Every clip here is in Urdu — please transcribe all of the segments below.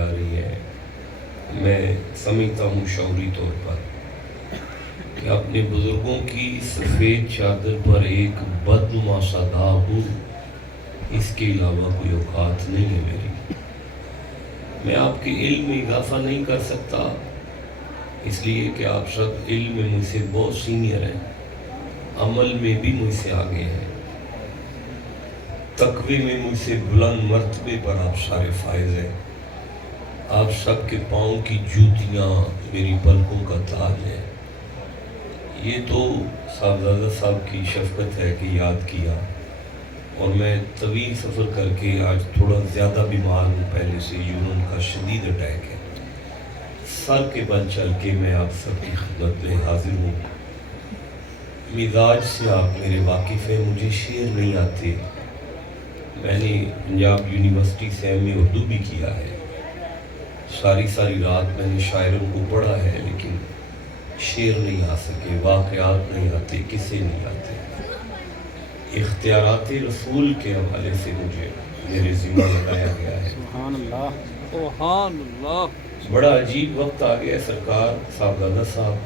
جا رہی ہے، میں سمجھتا ہوں شعوری طور پر کہ اپنے بزرگوں کی سفید چادر پر ایک بدنما سا داغ ہو، اس کے علاوہ کوئی اوقات نہیں ہے میری۔ میں آپ کے علم میں اضافہ نہیں کر سکتا، اس لیے کہ آپ سب علم میں مجھ سے بہت سینئر ہیں، عمل میں بھی مجھ سے آگے ہیں، تقوی میں مجھ سے بلند مرتبے پر آپ سارے فائز ہیں۔ آپ سب کے پاؤں کی جوتیاں میری پلکوں کا تاج ہے۔ یہ تو صاحبزادہ صاحب کی شفقت ہے کہ یاد کیا، اور میں طویل سفر کر کے آج تھوڑا زیادہ بیمار ہوں، پہلے سے یونن کا شدید اٹیک ہے۔ سر کے بل چل کے میں آپ سب کی خدمت میں حاضر ہوں۔ مزاج سے آپ میرے واقف ہیں، مجھے شعر نہیں آتے۔ میں نے پنجاب یونیورسٹی سے ایم اے اردو بھی کیا ہے، ساری رات میں نے شاعروں کو پڑھا ہے، لیکن شعر نہیں آ سکے، واقعات نہیں آتے، قصے نہیں آتے۔ اختیارات رسول کے حوالے سے مجھے میرے ذمہ لگایا گیا ہے۔ سبحان اللہ، سبحان اللہ۔ بڑا عجیب وقت آ گیا سرکار صاحبزادہ صاحب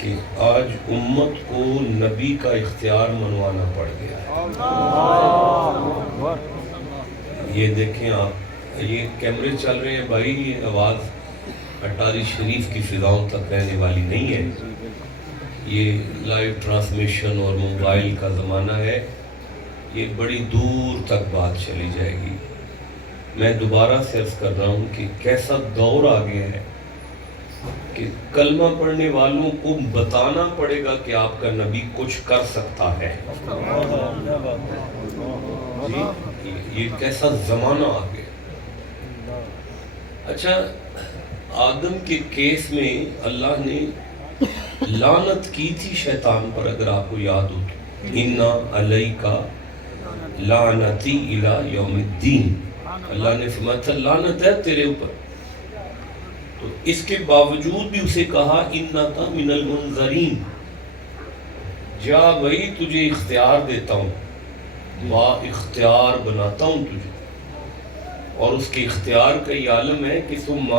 کہ آج امت کو نبی کا اختیار منوانا پڑ گیا ہے۔ یہ دیکھیں آپ، یہ کیمرے چل رہے ہیں بھائی، یہ آواز اٹاری شریف کی فضاؤں تک رہنے والی نہیں ہے۔ یہ لائیو ٹرانسمیشن اور موبائل کا زمانہ ہے، یہ بڑی دور تک بات چلی جائے گی۔ میں دوبارہ سے عرض کر رہا ہوں کہ کیسا دور آ گیا ہے کہ کلمہ پڑھنے والوں کو بتانا پڑے گا کہ آپ کا نبی کچھ کر سکتا ہے۔ یہ کیسا زمانہ آ گیا۔ اچھا، آدم کے کیس میں اللہ نے لعنت کی تھی شیطان پر، اگر آپ کو یاد ہو تو، اِنَّا عَلَيْكَ لعنتی الی یوم الدین، اللہ نے فرمایا تھا لعنت ہے تیرے اوپر، تو اس کے باوجود بھی اسے کہا اِنَّکَ مِنَ الْمُنظَرِينَ، جا بھائی تجھے اختیار دیتا ہوں، با اختیار بناتا ہوں تجھے۔ اور اس کے اختیار کا یہ عالم ہے کہ ثُمَّ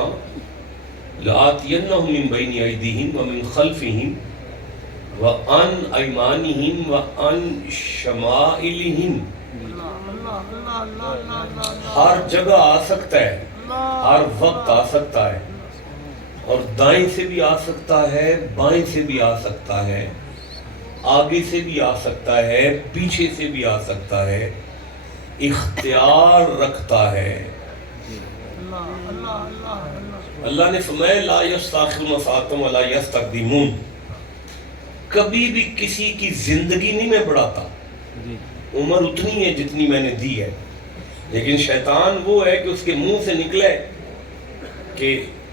لَآتِيَنَّهُم مِّن بَيْنِ أَيْدِيهِمْ وَمِن خَلْفِهِمْ وَعَنْ أَيْمَانِهِمْ وَعَنْ شَمَائِلِهِمْ۔ ہر جگہ آ سکتا ہے، ہر وقت آ سکتا ہے، اور دائیں سے بھی آ سکتا ہے، بائیں سے بھی آ سکتا ہے، آگے سے بھی آ سکتا ہے، پیچھے سے بھی آ سکتا ہے، اختیار رکھتا ہے۔ اللہ نے فرمایا لا یستاخرون ساعۃ ولا یستقدمون، کبھی بھی کسی کی زندگی نہیں میں بڑھاتا، عمر اتنی ہے جتنی میں نے دی ہے، لیکن شیطان وہ ہے کہ اس کے منہ سے نکلے کہ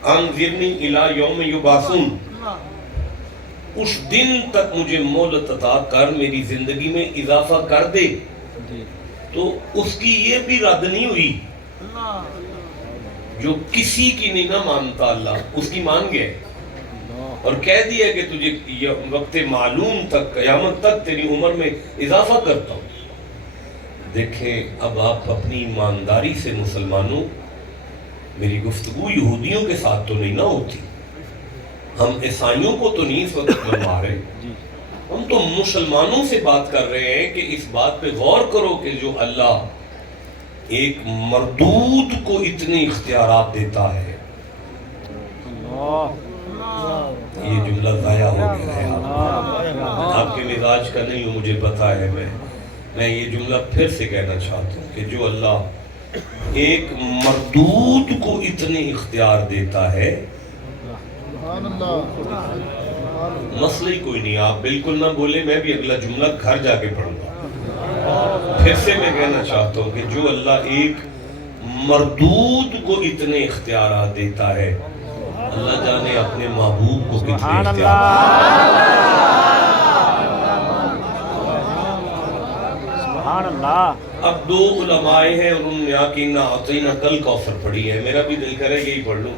انظرنی الی یوم یبعثون، اس دن تک مجھے مہلت عطا کر، میری زندگی میں اضافہ کر دے، تو اس کی یہ بھی رد نہیں ہوئی۔ جو کسی کی نہیں نہ مانتا اللہ، اس کی مان گئے اور کہہ دیا کہ تجھے وقت معلوم تک، قیامت تک تیری عمر میں اضافہ کرتا ہوں۔ دیکھیں اب آپ اپنی ایمانداری سے مسلمانوں، میری گفتگو یہودیوں کے ساتھ تو نہیں نہ ہوتی، ہم عیسائیوں کو تو نہیں اس وقت بنوا رہے، ہم تو مسلمانوں سے بات کر رہے ہیں کہ اس بات پہ غور کرو کہ جو اللہ ایک مردود کو اتنے اختیارات دیتا ہے، یہ جملہ ضائع ہو گیا ہے، آپ کے مزاج کا نہیں ہو مجھے پتا ہے، میں یہ جملہ پھر سے کہنا چاہتا ہوں کہ جو اللہ ایک مردود کو اتنے اختیار دیتا ہے، مسئلہ ہی کوئی نہیں، آپ بالکل نہ بولے، میں بھی اگلا جملہ گھر جا کے پڑھوں گا۔ پھر سے میں کہنا چاہتا ہوں کہ جو اللہ ایک مردود کو اتنے اختیارات دیتا ہے، اللہ جانے اپنے محبوب کو کتنے اختیارات۔ اب دو علماء ہیں اور انہوں نے آ کے اِنَّا أَعْطَيْنَاكَ الْكَوْثَرَ پڑھی ہے، میرا بھی دل کرے یہی پڑھ لوں،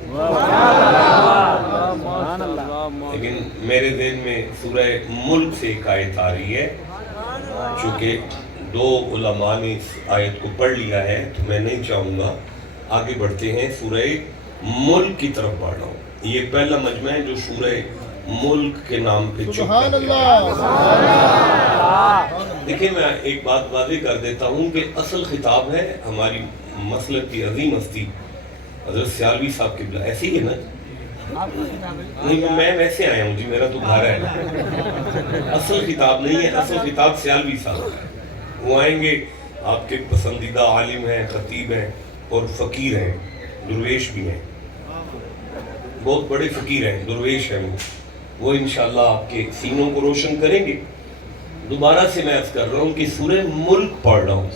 لیکن میرے ذہن میں سورہ ملک سے ایک آیت آ رہی ہے، چونکہ دو علماء نے اس آیت کو پڑھ لیا ہے تو میں نہیں چاہوں گا آگے بڑھتے ہیں، سورہ ملک کی طرف بڑھ رہا ہوں. یہ پہلا مجمع ہے جو سورہ ملک کے نام پہ سبحان اللہ. دیکھیں میں ایک بات واضح کر دیتا ہوں کہ اصل خطاب ہے ہماری مسلک کی عظیم ہستی حضرت سیالوی صاحب قبلہ. ایسے ہی ہے نا؟ نہیں میں ویسے آیا ہوں جی، میرا تو گھر ہے. اصل خطاب نہیں ہے، اصل خطاب سیالوی صاحب ہے. وہ آئیں گے، آپ کے پسندیدہ عالم ہیں، خطیب ہیں اور فقیر ہیں، درویش بھی ہیں، بہت بڑے فقیر ہیں، درویش ہیں. وہ انشاءاللہ آپ کے سینوں کو روشن کریں گے. دوبارہ سے میں عرض کر رہا ہوں کہ سورہ ملک پڑھ رہا ہوں.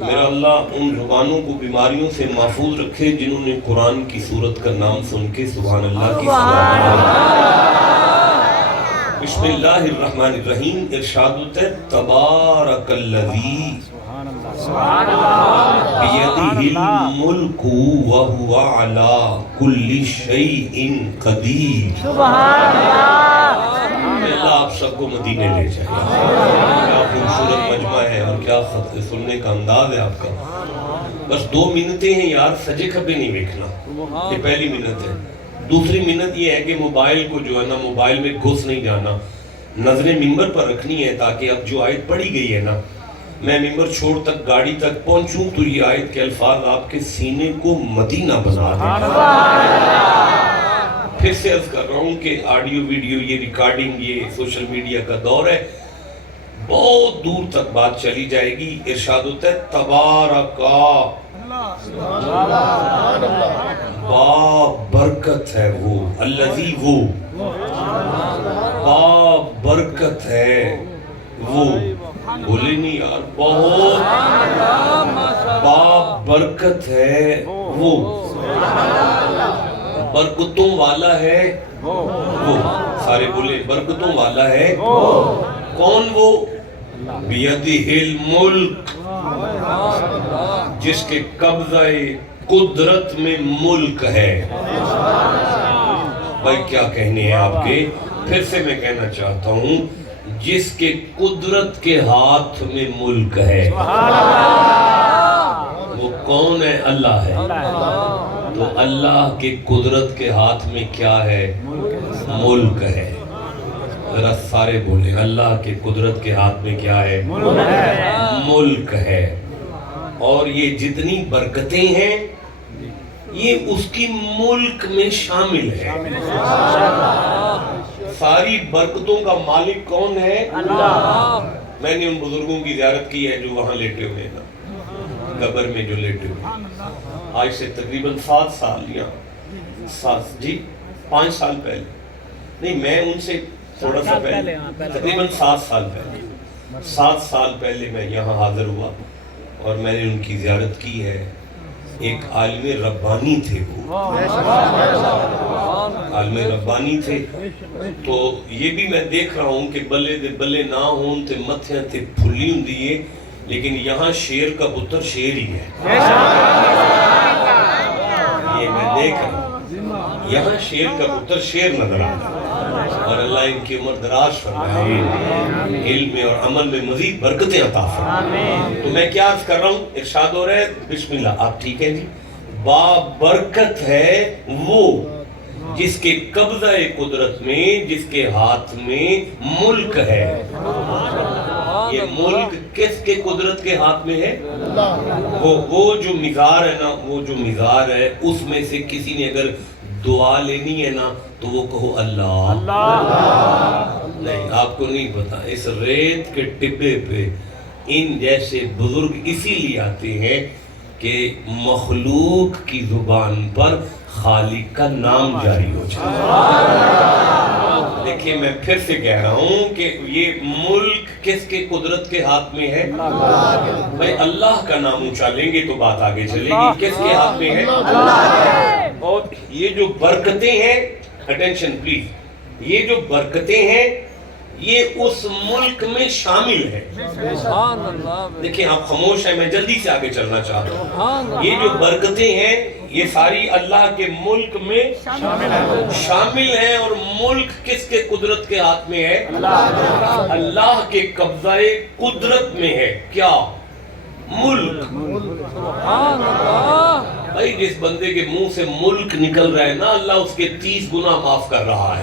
میرا اللہ ان زبانوں کو بیماریوں سے محفوظ رکھے جنہوں نے قرآن کی سورت کا نام سن کے سبحان اللہ کی بسم اللہ الرحمن الرحیم. ارشاد ہوتا ہے تبارک الذی بیدہ الملک وہو علی کل شیء قدیر. اللہ آپ سب کو مدینے لے جائے. کیا خوبصورت مجمع ہے اور کیا خط سننے کا انداز ہے آپ کا. بس 2 منتیں ہیں یار، سجے کھبے نہیں دیکھنا. یہ پہلی منت ہے. دوسری منت یہ ہے کہ موبائل کو جو ہے نا، موبائل میں گھس نہیں جانا، نظریں ممبر پر رکھنی ہے تاکہ اب جو آیت پڑھی گئی ہے نا، میں ممبر چھوڑ تک گاڑی تک پہنچوں تو یہ آیت کے الفاظ آپ کے سینے کو مدینہ بنا دیں. پھر سے عرض کر رہا ہوں کہ آڈیو ویڈیو یہ ریکارڈنگ یہ سوشل میڈیا کا دور ہے، بہت دور تک بات چلی جائے گی. ارشاد ہوتا ہے تبارکا، با برکت ہے وہ، الذی وہ، با برکت ہے وہ. بولے نہیں یار، بہت با برکت ہے وہ، برکتوں والا ہے وہ. سارے بولے برکتوں والا ہے. کون وہ؟ بیدہ الملک، جس کے قبضہ قدرت میں ملک ہے. بھائی کیا کہنے ہیں آپ کے؟ پھر سے میں کہنا چاہتا ہوں، جس کے قدرت کے ہاتھ میں ملک ہے. وہ کون ہے؟ اللہ ہے. تو اللہ کے قدرت کے ہاتھ میں کیا ہے؟ ملک ہے. ذرا سارے بولیں، اللہ کے قدرت کے ہاتھ میں کیا ہے؟ ملک ہے. اور یہ جتنی برکتیں ہیں یہ اس کی ملک میں شامل ہے. ساری برکتوں کا مالک کون ہے؟ اللہ. میں نے ان بزرگوں کی زیارت کی ہے جو وہاں لیٹے ہوئے ہیں نا، قبر میں جو لیٹے ہوئے ہیں. آج سے تقریباً 7 سال یا 5 سال پہلے، نہیں میں ان سے تھوڑا سا پہلے، تقریباً 7 سال پہلے، 7 سال پہلے میں یہاں حاضر ہوا اور میں نے ان کی زیارت کی ہے. ایک عالم ربانی تھے، وہ عالم ربانی تھے. تو یہ بھی میں دیکھ رہا ہوں کہ بلے دے بلے نہ ہون تے متھیاں تے پھلی ہوں دیئے، لیکن یہاں شیر کا پتر شیر ہی ہے. یہ میں دیکھ رہا ہوں، یہاں شیر کا پتر شیر نظر آتا ہے. اور اللہ ان کی عمر دراز فرمائے، علم میں اور عمل میں مزید برکتیں عطا فرمائے. تو میں کیا عرض کر رہا ہوں؟ ارشاد ہو رہا ہے بسم اللہ، آپ ٹھیک ہے جی؟ با برکت ہے وہ جس کے قبضہ قدرت میں، جس کے ہاتھ میں ملک ہے. یہ ملک کس کے قدرت کے ہاتھ میں ہے؟ وہ جو مزار ہے نا، وہ جو مزار ہے اس میں سے کسی نے اگر دعا لینی ہے نا تو وہ کہو اللہ. نہیں آپ کو نہیں پتا، اس ریت کے ٹبے پہ ان جیسے بزرگ اسی لیے آتے ہیں کہ مخلوق کی زبان پر خالق کا نام جاری ہو جائے. دیکھیں میں پھر سے کہہ رہا ہوں کہ یہ ملک کس کے قدرت کے ہاتھ میں ہے؟ بھائی اللہ کا نام اونچا لیں گے تو بات آگے چلے گی. کس کے ہاتھ میں ہے؟ اور یہ جو برکتیں ہیں، اٹینشن پلیز، یہ جو برکتیں ہیں یہ اس ملک میں شامل ہے. دیکھیں آپ خاموش ہیں، میں جلدی سے آگے چلنا چاہتا ہوں. یہ جو برکتیں ہیں یہ ساری اللہ کے ملک میں شامل ہیں. اور ملک کس کے قدرت کے ہاتھ میں ہے؟ اللہ کے قبضہ قدرت میں ہے. کیا؟ ملک. سبحان اللہ بھائی جس بندے کے منہ سے ملک نکل رہا ہے نا اللہ اس کے 30 گناہ معاف کر رہا ہے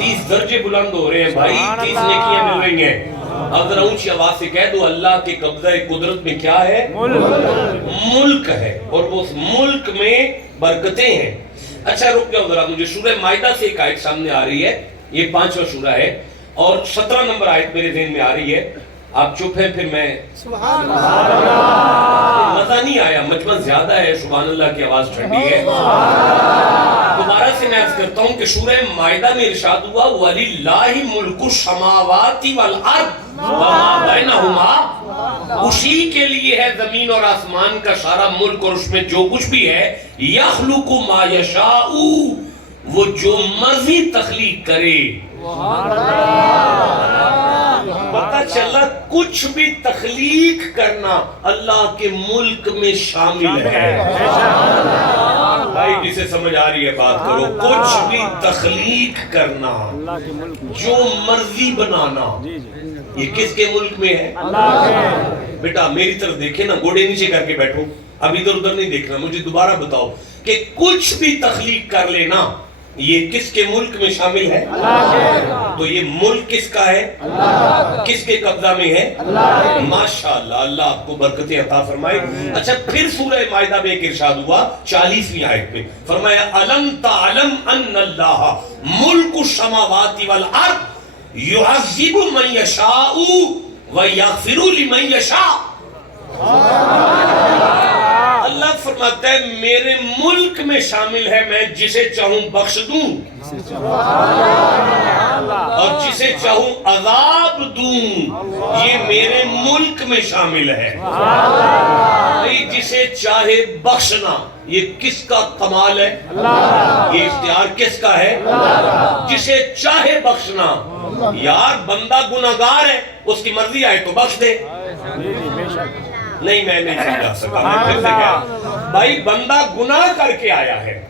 30 درجے بلند ہو رہے ہیں بھائی 30 نیکیاں مل رہی ہیں اب ذرا اونچی آواز سے کہہ دو اللہ کے قبضہ قدرت میں کیا ہے ملک ہے اور اس ملک میں برکتیں ہیں اچھا رک جاؤ ذرا مجھے سورہ مائدہ سے ایک آیت سامنے آ رہی ہے یہ 5واں سورہ ہے اور 17 نمبر آیت میرے ذہن میں آ رہی ہے آپ چپ ہیں پھر میں سبحان اللہ مزہ نہیں آیا مجمع زیادہ ہے سبحان اللہ کی آواز ٹھنڈی ہے دوبارہ سے میں عرض کرتا ہوں کہ سورہ مائدہ میں ارشاد ہوا وَلِلَّهِ مُلْكُ السَّمَاوَاتِ وَالْأَرْضِ وَمَا بَيْنَهُمَا اسی کے لیے ہے زمین اور آسمان کا سارا ملک اور اس میں جو کچھ بھی ہے يَخْلُقُ مَا يَشَاءُ وہ جو مرضی تخلیق کرے پتہ چلا کچھ بھی تخلیق کرنا اللہ کے ملک میں شامل ہے بھائی جسے سمجھ آ رہی ہے بات کرو کچھ بھی تخلیق کرنا جو مرضی بنانا یہ کس کے ملک میں ہے بیٹا میری طرف دیکھیں نا گوڑے نیچے کر کے بیٹھو اب ادھر ادھر نہیں دیکھنا مجھے دوبارہ بتاؤ کہ کچھ بھی تخلیق کر لینا یہ کس کے ملک میں شامل ہے تو یہ ملک کس کا ہے کس کے قبضہ میں ہے ماشاءاللہ اللہ آپ کو برکتیں عطا فرمائے اچھا پھر سورہ مائدہ میں ایک ارشاد ہوا 40ویں آیت میں فرمایا الم تعلم ان اللہ ملک السماوات والارض يعذب من یشاء ویغفر لمن یشاء اللہ فرماتا ہے میرے ملک میں شامل ہے میں جسے چاہوں بخش دوں اور جسے چاہوں عذاب دوں یہ میرے ملک میں شامل ہے جسے چاہے بخشنا یہ کس کا کمال ہے یہ اختیار کس کا ہے جسے چاہے بخشنا یار بندہ گناہگار ہے اس کی مرضی آئے تو بخش دے نہیں میں نہیں سمجھا سکا میں پھر سے کہا بھائی بندہ گناہ کر کے آیا ہے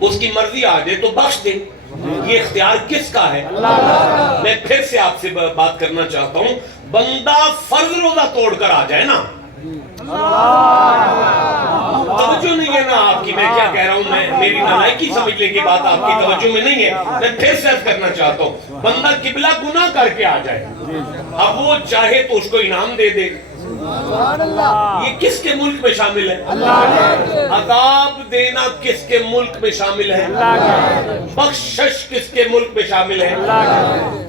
اس کی مرضی آ جائے تو بخش دے یہ اختیار کس کا ہے میں پھر سے آپ سے بات کرنا چاہتا ہوں بندہ فرض روزہ توڑ کر آ جائے نا توجہ نہیں ہے نا آپ کی میں کیا کہہ رہا ہوں میری نالائکی سمجھ لیں گے بات آپ کی توجہ میں نہیں ہے میں پھر سے عرض کرنا چاہتا ہوں بندہ قبلہ گناہ کر کے آ جائے اب وہ چاہے تو اس کو انعام دے دے یہ کس کے ملک میں شامل ہے عذاب دینا کس کے ملک میں شامل ہے بخشش کس کے ملک میں شامل ہے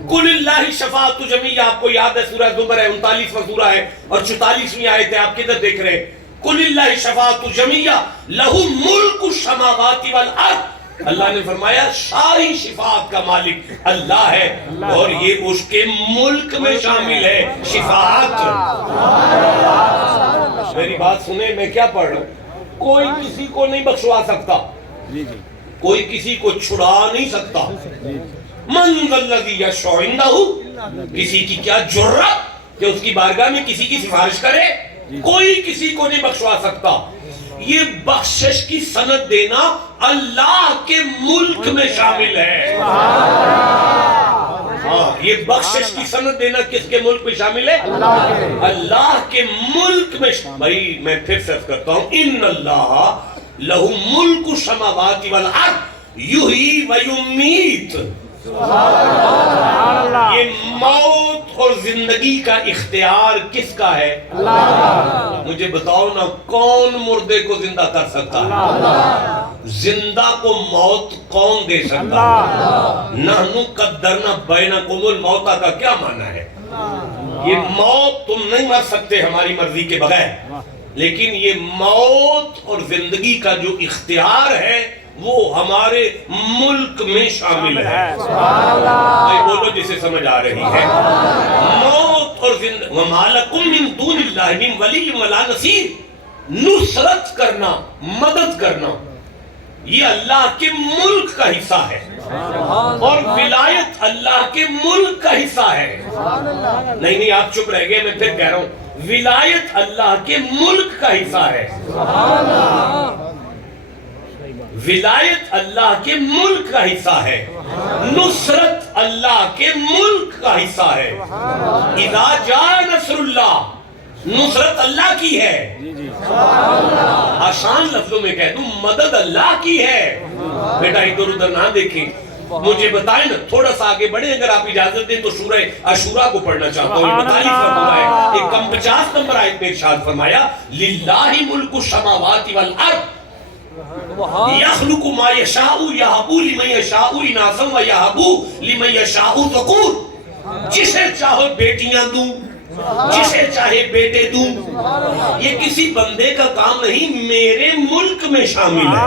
قل اللہ شفاعت جمیع آپ کو یاد ہے سورہ زمر ہے 39واں سورہ ہے اور 44ویں آیت ہے آپ کدھر دیکھ رہے ہیں قل اللہ شفاعت جمیع لہ ملک السماوات والارض اللہ نے فرمایا ساری شفاعت کا مالک اللہ ہے اور یہ اس کے ملک میں شامل ہے شفاعت میری بات سنیں میں کیا پڑھ رہا ہوں کوئی کسی کو نہیں بخشوا سکتا کوئی کسی کو چھڑا نہیں سکتا من ذا الذی یشفع عندہ کسی کی کیا جرأت کہ اس کی بارگاہ میں کسی کی سفارش کرے کوئی کسی کو نہیں بخشوا سکتا یہ بخشش کی سند دینا اللہ کے ملک میں شامل ہے ہاں یہ بخشش کی سند دینا کس کے ملک میں شامل ہے اللہ کے ملک میں بھائی میں پھر سے عرض کرتا ہوں ان اللہ لہ ملک السماوات والارض یحیی و یمیت یہ موت اور زندگی کا اختیار کس کا ہے مجھے بتاؤ نا کون مردے کو زندہ کر سکتا ہے زندہ کو موت کون دے سکتا ہے نحنو قدرنا بینکم الموت کا کیا معنی ہے یہ موت تم نہیں مر سکتے ہماری مرضی کے بغیر لیکن یہ موت اور زندگی کا جو اختیار ہے وہ ہمارے ملک میں شامل ہے بھائی بولو جسے سمجھ آ رہی ہے موت اور زندگی وَمَا لَكُم مِّن دُونِ اللَّهِ مِن وَلِيٍّ وَلَا نَصِيرٍ نصرت کرنا مدد کرنا یہ اللہ کے ملک کا حصہ ہے اور ولایت اللہ کے ملک کا حصہ ہے نہیں آپ چپ رہ گئے میں پھر کہہ رہا ہوں ولایت اللہ کے ملک کا حصہ ہے ولایت اللہ کے ملک کا حصہ ہے نصرت اللہ کے ملک کا حصہ ہے اذا جاء نصر اللہ نصرت اللہ کی ہے. آسان لفظوں میں کہہ دوں مدد اللہ کی ہے. بیٹا ادھر ادھر نہ دیکھیں, مجھے بتائیں نا, تھوڑا سا آگے بڑھیں اگر آپ اجازت دیں تو سورہ عاشورہ کو پڑھنا چاہتا ہوں. 42 نمبر ہے, ایک کم 50 نمبر آیت میں ارشاد فرمایا للہ ملک السماوات والارض یخلق ما یشاء یہب لمن یشاء اناثا ویہب لمن یشاء الذکور. جسے چاہے بیٹیاں دوں, جسے چاہے بیٹے دوں, یہ کسی بندے کا کام نہیں, میرے ملک میں شامل ہے.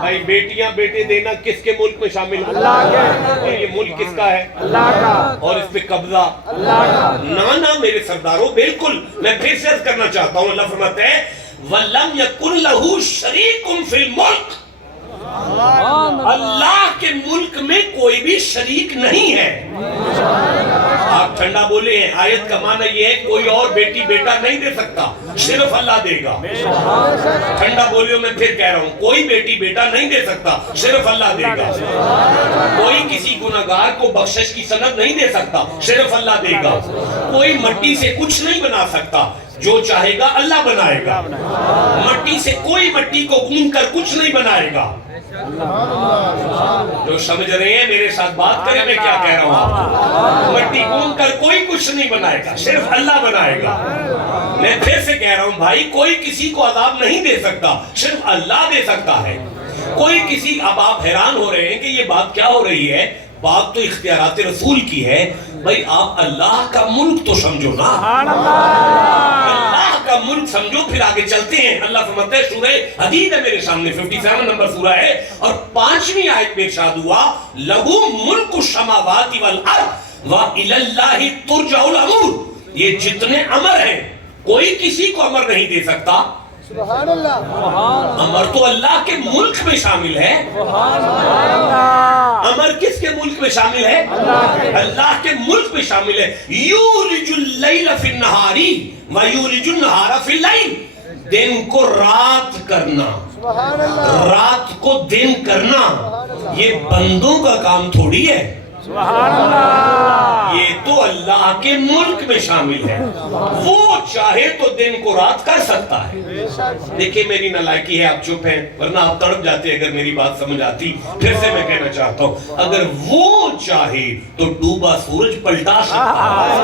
بھائی بیٹیاں بیٹے دینا کس کے ملک میں شامل ہے؟ اللہ کے. اور یہ ملک کس کا ہے؟ اللہ کا. اور اس پہ قبضہ اللہ کا. نانا میرے سرداروں, بالکل میں پھر سے عرض کرنا چاہتا ہوں, اللہ فرماتا ہے وَلَمْ يَكُنْ لَهُ شَرِيكٌ فِي الْمُلْكِ. اللہ کے ملک میں کوئی بھی شریک نہیں ہے. آپ ٹھنڈا بولے ہیں, آیت کا معنی یہ ہے کوئی اور بیٹی بیٹا نہیں دے سکتا, صرف اللہ دے گا. ٹھنڈا بولیو, میں پھر کہہ رہا ہوں, کوئی بیٹی بیٹا نہیں دے سکتا, صرف اللہ دے گا. کوئی کسی گناہگار کو بخشش کی سند نہیں دے سکتا, صرف اللہ دے گا. کوئی مٹی سے کچھ نہیں بنا سکتا, جو چاہے گا اللہ بنائے گا. مٹی سے کوئی مٹی کو گون کر کچھ نہیں بنائے گا. جو سمجھ رہے ہیں میرے ساتھ بات کریں میں کیا کہہ رہا ہوں. مٹی گون کر کوئی کچھ نہیں بنائے گا, صرف اللہ بنائے گا. میں پھر سے کہہ رہا ہوں بھائی, کوئی کسی کو عذاب نہیں دے سکتا, صرف اللہ دے سکتا ہے. کوئی کسی, اب آپ حیران ہو رہے ہیں کہ یہ بات کیا ہو رہی ہے, بات تو اختیارات رسول کی ہے. بھائی آپ اللہ کا ملک تو سمجھو نا, اللہ کا ملک سمجھو, پھر آگے چلتے ہیں. اللہ فرماتا ہے, سورہ حدید ہے میرے سامنے, 57 نمبر سورہ ہے, اور 5ویں آیت میں ارشاد ہوا لہو ملک السماوات والارض وإلی اللہ ترجع الامور. یہ جتنے امر ہیں کوئی کسی کو امر نہیں دے سکتا. سبحان اللہ. امر تو اللہ کے ملک میں شامل ہے. امر کس کے ملک میں شامل ہے؟ اللہ کے ملک میں شامل ہے. یولج اللیل فی النہار ویولج النہار فی اللیل. دن کو رات کرنا, رات کو دن کرنا, یہ بندوں کا کام تھوڑی ہے. یہ تو اللہ کے ملک میں شامل ہے. وہ چاہے تو دن کو رات کر سکتا ہے. دیکھیں میری نالائکی ہے, آپ چپ ہیں, ورنہ آپ تڑپ جاتے اگر میری بات سمجھ آتی. پھر سے میں کہنا چاہتا ہوں, اگر وہ چاہے تو ڈوبا سورج پلٹا سکتا ہے.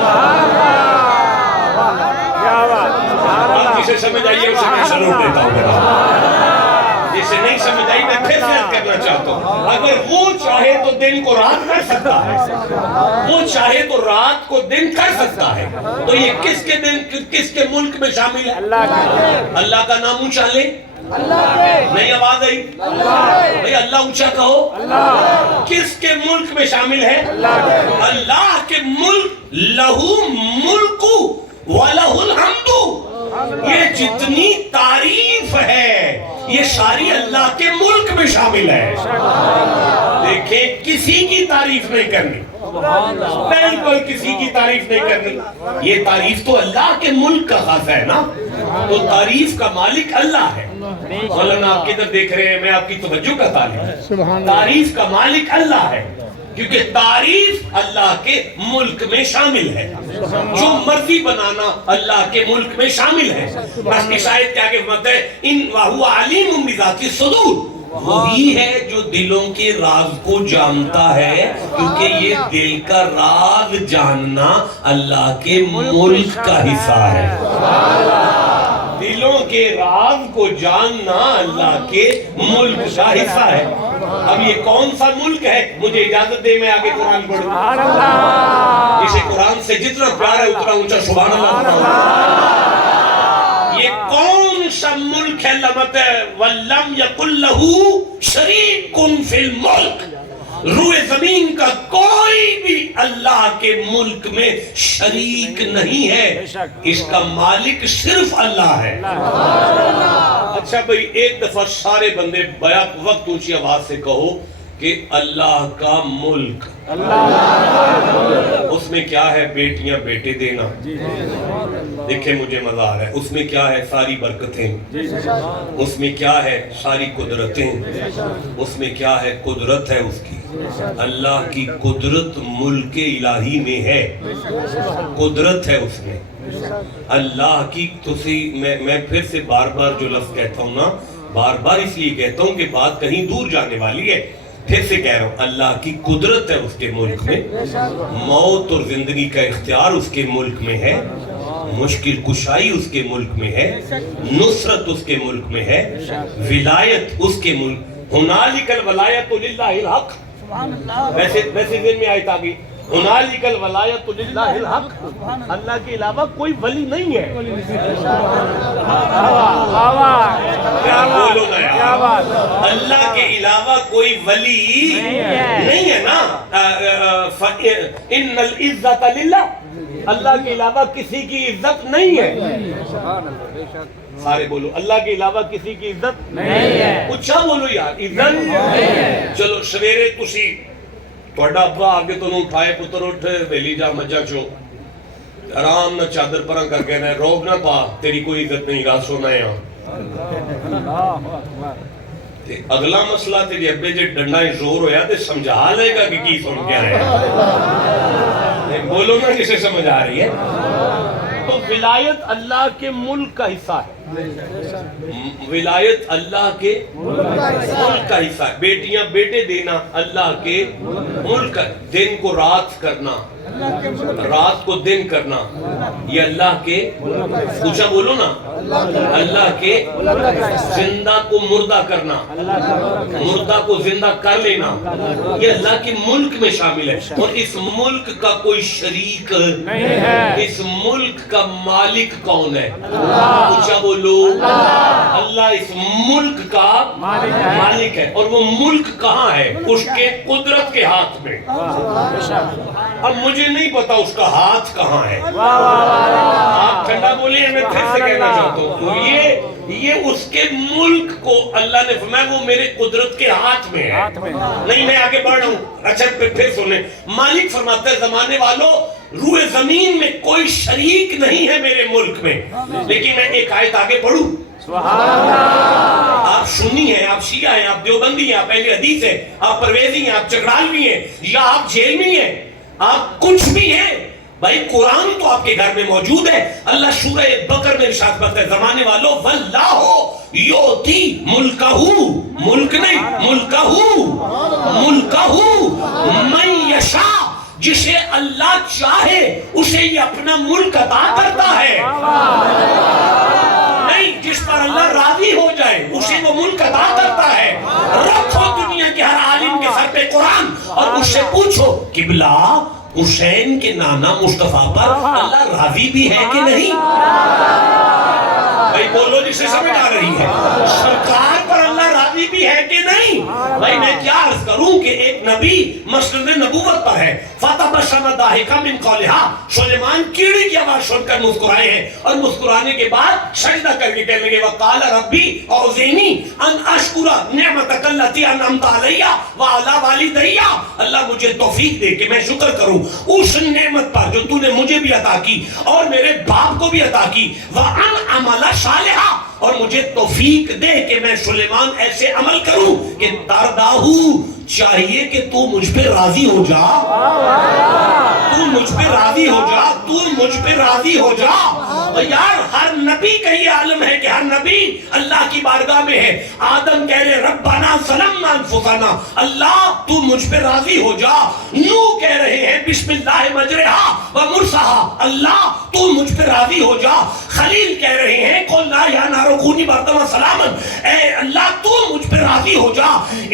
اب جسے سمجھ آئیے اسے میں سلوٹ دیتا ہوں. جسے نہیں سمجھ آئی میں پھر سے کرنا چاہتا ہوں, اگر وہ چاہے تو دن کو رات کر سکتا ہے, وہ چاہے تو رات کو دن کر سکتا ہے. تو یہ کس کے دن, کس کے ملک میں شامل ہے؟ اللہ کا نام اونچا لے. نہیں آواز آئی بھئی, اللہ اونچا کہو. کس کے ملک میں شامل ہے؟ اللہ کے ملک. لہو ملک وَلَهُ الْحَمْدُ. یہ جتنی تعریف ہے یہ ساری اللہ کے ملک میں شامل ہے. دیکھیں کسی کی تعریف نہیں کرنی, بالکل کسی کی تعریف نہیں کرنی. یہ تعریف تو اللہ کے ملک کا خاص ہے نا, تو تعریف کا مالک اللہ ہے. مولانا آپ کدھر دیکھ رہے ہیں, میں آپ کی توجہ کا طالب. تعریف کا مالک اللہ ہے, کیونکہ تعریف اللہ کے ملک میں شامل ہے. جو مرضی بنانا اللہ کے ملک میں شامل ہے. بس اس آیت کے آگے فرماتا ہے ان وَهُوَ عَلِيمٌ بِذَاتِ الصُّدُورِ. وہی ہے جو دلوں کے راز کو جانتا ہے, کیونکہ یہ دل کا راز جاننا اللہ کے ملک کا حصہ ہے. دلوں کے راز کو جاننا اللہ کے ملک کا حصہ ہے. اب یہ کون سا ملک ہے؟ مجھے اجازت دے میں آگے قرآن پڑھوں. اسے قرآن سے جتنا پیار ہے اتنا اونچا سبحان اللہ. یہ کون سا ملک ہے؟ لمت وَلَمْ يَقُلْ لَهُ شَرِيكٌ فِي الْمُلْكِ. روئے زمین کا کوئی بھی اللہ کے ملک میں شریک نہیں ہے, اس کا مالک صرف اللہ ہے. اچھا بھئی, ایک دفعہ سارے بندے بیک وقت اونچی آواز سے کہو کہ اللہ کا ملک. اس میں کیا ہے؟ بیٹیاں بیٹے دینا. دیکھیں مجھے مزہ آ رہا ہے. اس میں کیا ہے؟ ساری برکتیں. اس میں کیا ہے؟ ساری قدرتیں. اس میں کیا ہے؟ قدرت ہے اس کی. اللہ کی قدرت ملک الہی میں ہے, قدرت ہے اس میں. اللہ کی میں پھر سے بار بار جو لفظ کہتا ہوں نا، بار بار اس لیے کہتا ہوں کہ بات کہیں دور جانے والی ہے، پھر سے کہہ رہا ہوں، اللہ کی قدرت ہے اس کے ملک میں، موت اور زندگی کا اختیار اس کے ملک میں ہے، مشکل کشائی اس کے ملک میں ہے، نصرت اس کے ملک میں ہے، ولایت اس کے ملک. ہنالک الولایت للہ الحق، ویسے ذہن میں آیت آگئی، ہنالک الولایت للہ الحق، اللہ کے علاوہ کوئی ولی نہیں ہے. بولو نا یار، اللہ کے علاوہ کوئی ولی نہیں ہے نا. ان العزت للہ، اللہ کے علاوہ کسی کی عزت نہیں ہے. سارے بولو، اللہ کے علاوہ کسی کی عزت نہیں ہے. اچھا بولو یار، عزت نہیں ہے. چلو سویرے تسی تھوڑا ابا آگے تو اٹھائے پتر اٹھ ویلی جا مجھا چو آرام نہ چادر پران کر کے نہ روب نہ پا، تیری کوئی عزت نہیں، رات سونا ہے. اگلا مسئلہ تیری ابے جے ڈنڈا زور ہویا تے سمجھا لے گا کہ کی سن کیا ہے. بولو نا کسے سمجھ آ رہی ہے. تو ولایت اللہ کے ملک کا حصہ ہے، ولایت اللہ کے ملک کا حصہ ہے. بیٹیاں بیٹے دینا اللہ کے ملک کا، دن کو رات کرنا، رات کو دن کرنا، یہ اللہ کے اونچا بولو نا، اللہ کے زندہ کو مردہ کرنا، مردہ کو زندہ کر لینا، یہ اللہ کے ملک میں شامل ہے. اور اس ملک کا کوئی شریک نہیں ہے. اس ملک کا مالک کون ہے؟ اونچا بولو، اللہ اس ملک کا مالک ہے. اور وہ ملک کہاں ہے؟ اس کے قدرت کے ہاتھ میں. اب مجھے نہیں پتا اس کا ہاتھ کہاں ہے. آپ ٹھنڈا بولیے، میں پھر سے کہنا چاہتا ہوں، یہ اس کے ملک کو اللہ نے فرمایا وہ میرے قدرت کے ہاتھ میں ہے. نہیں میں آگے بڑھ رہا ہوں. اچھا پھر سنیں، مالک فرماتا ہے زمانے والوں، روئے زمین میں کوئی شریک نہیں ہے میرے ملک میں. لیکن میں ایک آیت آگے پڑھوں. آپ سنی ہیں، آپ شیعہ ہیں، آپ دیوبندی ہیں، آپ اہل حدیث ہیں، آپ پرویزی ہیں، آپ چکرالوی ہیں، یا آپ جیلمی ہیں، آپ کچھ بھی ہیں، بھائی قرآن تو آپ کے گھر میں موجود ہے. اللہ سورہ بقرہ میں ارشاد کرتا ہے زمانے والوں، واللہ یؤتی ملکہ، ملک نہیں، ملکہ من یشاء، جسے اللہ چاہے اسے یہ اپنا ملک عطا کرتا ہے. نہیں، جس پر اللہ راضی ہو جائے اسے وہ ملک عطا کرتا ہے. رکھو دنیا کے ہر عالم کے سر پہ قرآن اور اس سے پوچھو، قبلہ حسین کے نانا مصطفیٰ پر اللہ راضی بھی ہے کہ نہیں؟ بھائی بولو جسے سمجھ آ رہی ہے. سرکار پر اللہ راضی بھی ہے کہ نہیں؟ بھائی میں کیا عرض کروں کہ ایک نبی مسند نبوت پر ہے. فَتَبَسَّمَ ضَاحِكًا مِنْ قَوْلِهَا، سلیمان کیڑی کی آواز سن کر مسکرائے ہیں، اور مسکرانے کے بعد سجدہ کر کے کہنے لگے وَقَالَ رَبِّ أَوْزِعْنِي أَنْ أَشْكُرَ نِعْمَتَكَ الَّتِي أَنْعَمْتَ عَلَيَّ وَعَلَى وَالِدَيَّ، اللہ مجھے توفیق دے کہ میں شکر کروں اس نعمت پر جو تو نے مجھے بھی عطا کی اور میرے باپ کو بھی عطا کی. وَأَنْ عَمَلَ صَالِحًا، اور مجھے توفیق دے کہ میں سلیمان ایسے عمل کروں کہ ترداہو، چاہیے کہ تو مجھ پہ راضی ہو جا، تو مجھ پہ راضی ہو جا، تو مجھ پہ راضی ہو جا. اور یار ہر نبی کا یہ عالم ہے کہ ہر نبی اللہ کی بارگاہ میں ہے. آدم کہہ رہے ربنا ظلمنا انفسنا، اللہ تو مجھ پہ راضی ہو جا. نوح کہہ رہے ہیں بسم اللہ مجرہا و مرساہا، اللہ تو مجھ پہ راضی ہو جا. خلیل کہہ رہے ہیں قلنا یا نار کونی بردم و سلاما، اے اللہ تو مجھ پہ راضی ہو جا.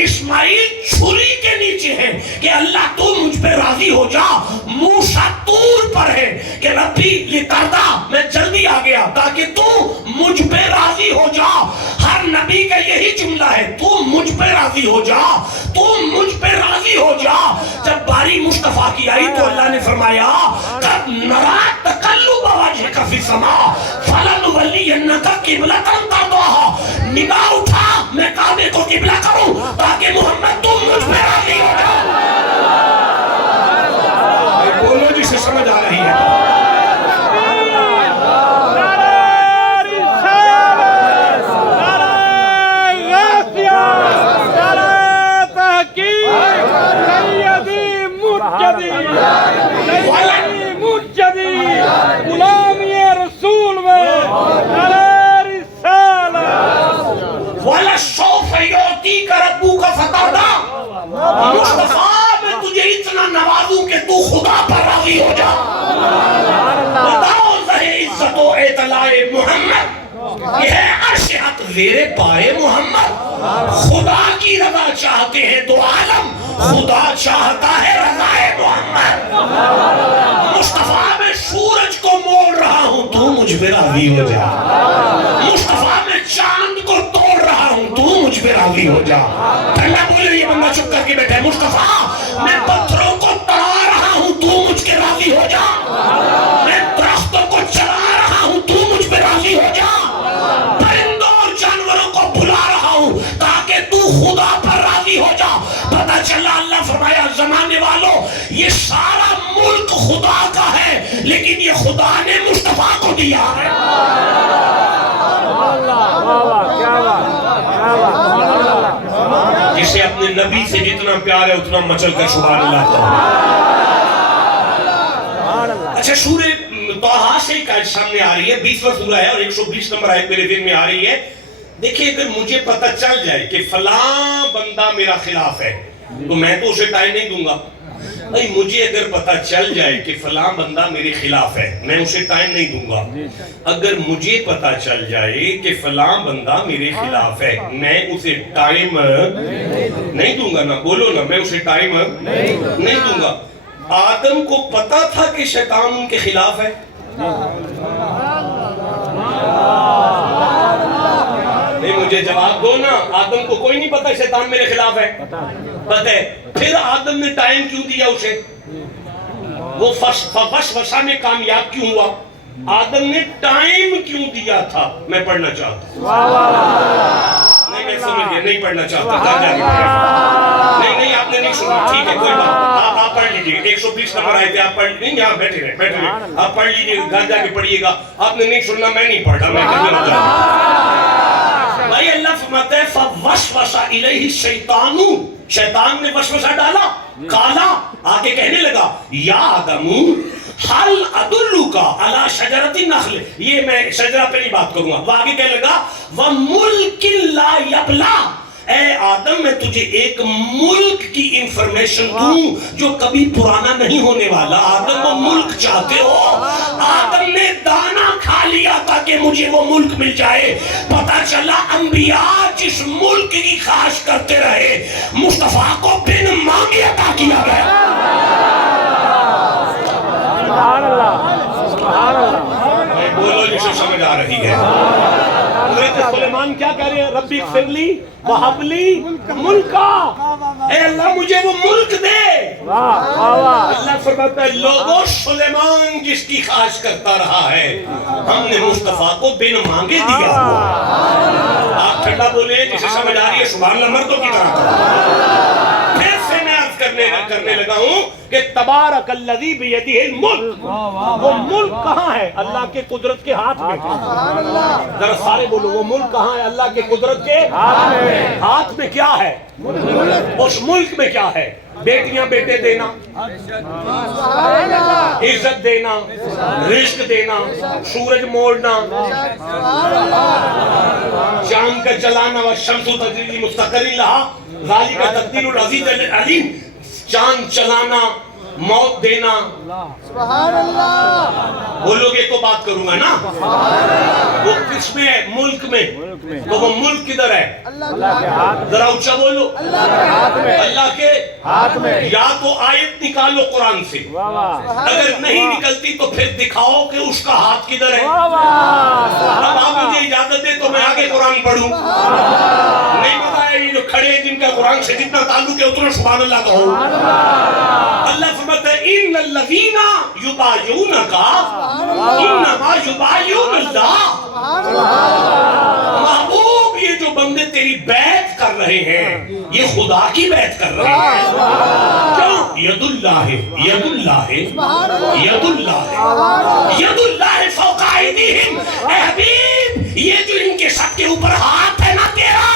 اسماعیل چھری کے نیچے ہیں کہ اللہ تو مجھ پہ راضی ہو جا. موسیٰ طور پر ہے کہ ربی لتردا، میں جلدی آ گیا تاکہ تو مجھ پہ راضی ہو جا. ہر نبی کا یہی جملہ ہے، تو مجھ پہ راضی ہو جا، تو مجھ پہ راضی ہو جا. جب باری مصطفیٰ کی آئی تو اللہ نے فرمایا قد نرا تقلب وجہک فی السماء فلنولینک قبلۃ ترضاها، نگاہ اٹھا میں کعبے کو قبلہ کروں تاکہ محمد تم مجھ پہ راضی ہو جا. بولو جسے سمجھ آ رہی ہے. غلامی راضی ہو جا. بتاؤ زہ عزت و اطلاع محمد یہ ہے عرش حق زیر پائے محمد. خدا کی رضا چاہتے ہیں دو عالم, خدا چاہتا ہے رضا محمد. مصطفیٰ میں سورج کو موڑ رہا ہوں تو مجھ پہ راضی ہو جا. مصطفیٰ میں چاند کو توڑ رہا ہوں تو مجھ پہ راضی ہو جا. ٹھنڈا بولے, یہ بندہ چپ کر کے بیٹھا ہے. مصطفیٰ میں پتھروں کو تڑا رہا ہوں تو مجھ کے راضی ہو جا. میں درختوں کو چلا رہا ہوں تو مجھ پہ راضی ہو جا. پرندوں اور جانوروں کو بلا رہا ہوں تاکہ تو خدا پر راضی ہو جا. پتہ چلا اللہ فرمایا زمانے والوں یہ سارا ملک خدا کا ہے لیکن یہ خدا نے مصطفیٰ کو دیا ہے. جسے اپنے نبی سے جتنا پیار ہے اتنا مچل کر سبحان اللہ کہو. اچھا سورہ طٰہٰ سے ایک آیت سامنے آ رہی ہے, 20واں سورہ ہے اور 120 نمبر آیت میرے دل میں آ رہی ہے. دیکھیں اگر مجھے پتہ چل جائے کہ فلاں بندہ میرا خلاف ہے تو میں تو اسے ٹائم نہیں دوں گا. بھائی مجھے اگر پتہ چل جائے کہ فلاں بندہ میرے خلاف ہے میں اسے ٹائم نہیں دوں گا. اگر مجھے پتہ چل جائے کہ فلاں بندہ میرے خلاف ہے میں اسے ٹائم نہیں دوں گا. نا بولو نا, میں اسے ٹائم نہیں دوں گا. آدم کو پتہ تھا کہ شیطان ان کے خلاف ہے؟ نہیں مجھے جواب دو نا. آدم کو کوئی نہیں پتہ شیطان میرے خلاف ہے؟ پتہ ہے. پھر آدم نے ٹائم کیوں دیا اسے؟ وہ وسوسہ میں کامیاب کیوں ہوا؟ آدم نے ٹائم کیوں دیا تھا؟ میں پڑھنا چاہتا ہوں. نہیں میں سمجھ گیا, نہیں پڑھنا چاہتا. نہیں آپ نے نہیں سنا, ٹھیک ہے کوئی بات. آپ پڑھ لیجئے 120 نمبر آئے تھے, آپ پڑھ لیجئے. یہاں بیٹھے رہے آپ پڑھ لیجئے, گھر جا کے پڑھیے گا. آپ نے نہیں سننا, میں نہیں پڑھ رہا, میں کہنا چاہتا ہوں. بھائی اللہ فرماتا ہے فوسوس الیہ الشیطان, شیطان نے وسوسہ ڈالا. قالا آگے کہنے لگا یا آدم حل ادلک علی شجرۃ النخل, یہ میں شجرہ پہ نہیں بات کروں گا. وہ آگے کہنے لگا وملک لا یبلا, اے آدم میں تجھے ایک ملک کی انفارمیشن دوں جو کبھی پرانا نہیں ہونے والا. آدم وہ ملک چاہتے ہو, آدم نے دانا کھا لیا تاکہ مجھے وہ ملک مل جائے. پتہ چلا انبیاء جس ملک کی خواہش کرتے رہے مصطفیٰ کو بن مانگے عطا کیا گیا. بولو جسے سمجھ آ رہی ہے. حضرت سلیمان کیا کہہ رہے ہیں؟ ربی اغفر لی وہب لی ملکا, اے اللہ مجھے وہ ملک دے. اللہ فرماتا ہے لوگوں سلیمان جس کی خواہش کرتا رہا ہے ہم نے مصطفیٰ کو بن مانگے دیا. آپ ٹھنڈا بولیں جسے سمجھ آ رہی ہے سبحان اللہ مردوں کی طرح. پھر سے میں عرض کرنے لگا ہوں کہ تبارک الذی بیدہ الملک, وہ ملک کہاں ہے؟ اللہ کے قدرت کے ہاتھ میں. ذرا سارے بولو وہ ملک کہاں ہے؟ اللہ کے قدرت کے ہاتھ میں. کیا ہے اس ملک میں؟ کیا ہے؟ بیٹیاں بیٹے دینا, عزت دینا, رزق دینا, سورج موڑنا, چاند کا جلانا, والشمس تجری لمستقر لہا ذالک تقدیر العزیز العلیم, چاند چلانا, موت دینا. سبحان اللہ. بولو گے تو بات کروں گا نا. وہ کس میں ہے؟ ملک میں. تو وہ ملک کدھر ہے؟ ذرا اونچا بولو. اللہ کے ہاتھ میں. یا تو آیت نکالو قرآن سے, اگر نہیں نکلتی تو پھر دکھاؤ کہ اس کا ہاتھ کدھر ہے. اب آپ مجھے اجازت دے تو میں آگے قرآن پڑھوں. نہیں بتایا یہ جو کھڑے ہیں جن کا قرآن سے جتنا تعلق ہے اتنا سبحان اللہ کہو. اللہ فرماتا ہے ان الذین یبایعونک انما یبایعون اللہ. محبوب یہ جو بندے تیری بیعت کر رہے ہیں یہ خدا کی بیعت کر رہے ہیں. کیوں؟ ید اللہ ید اللہ ید اللہ ید اللہ فوق ایدیہم. اے حبیب یہ جو ان کے سب کے اوپر ہاتھ ہے نا تیرا,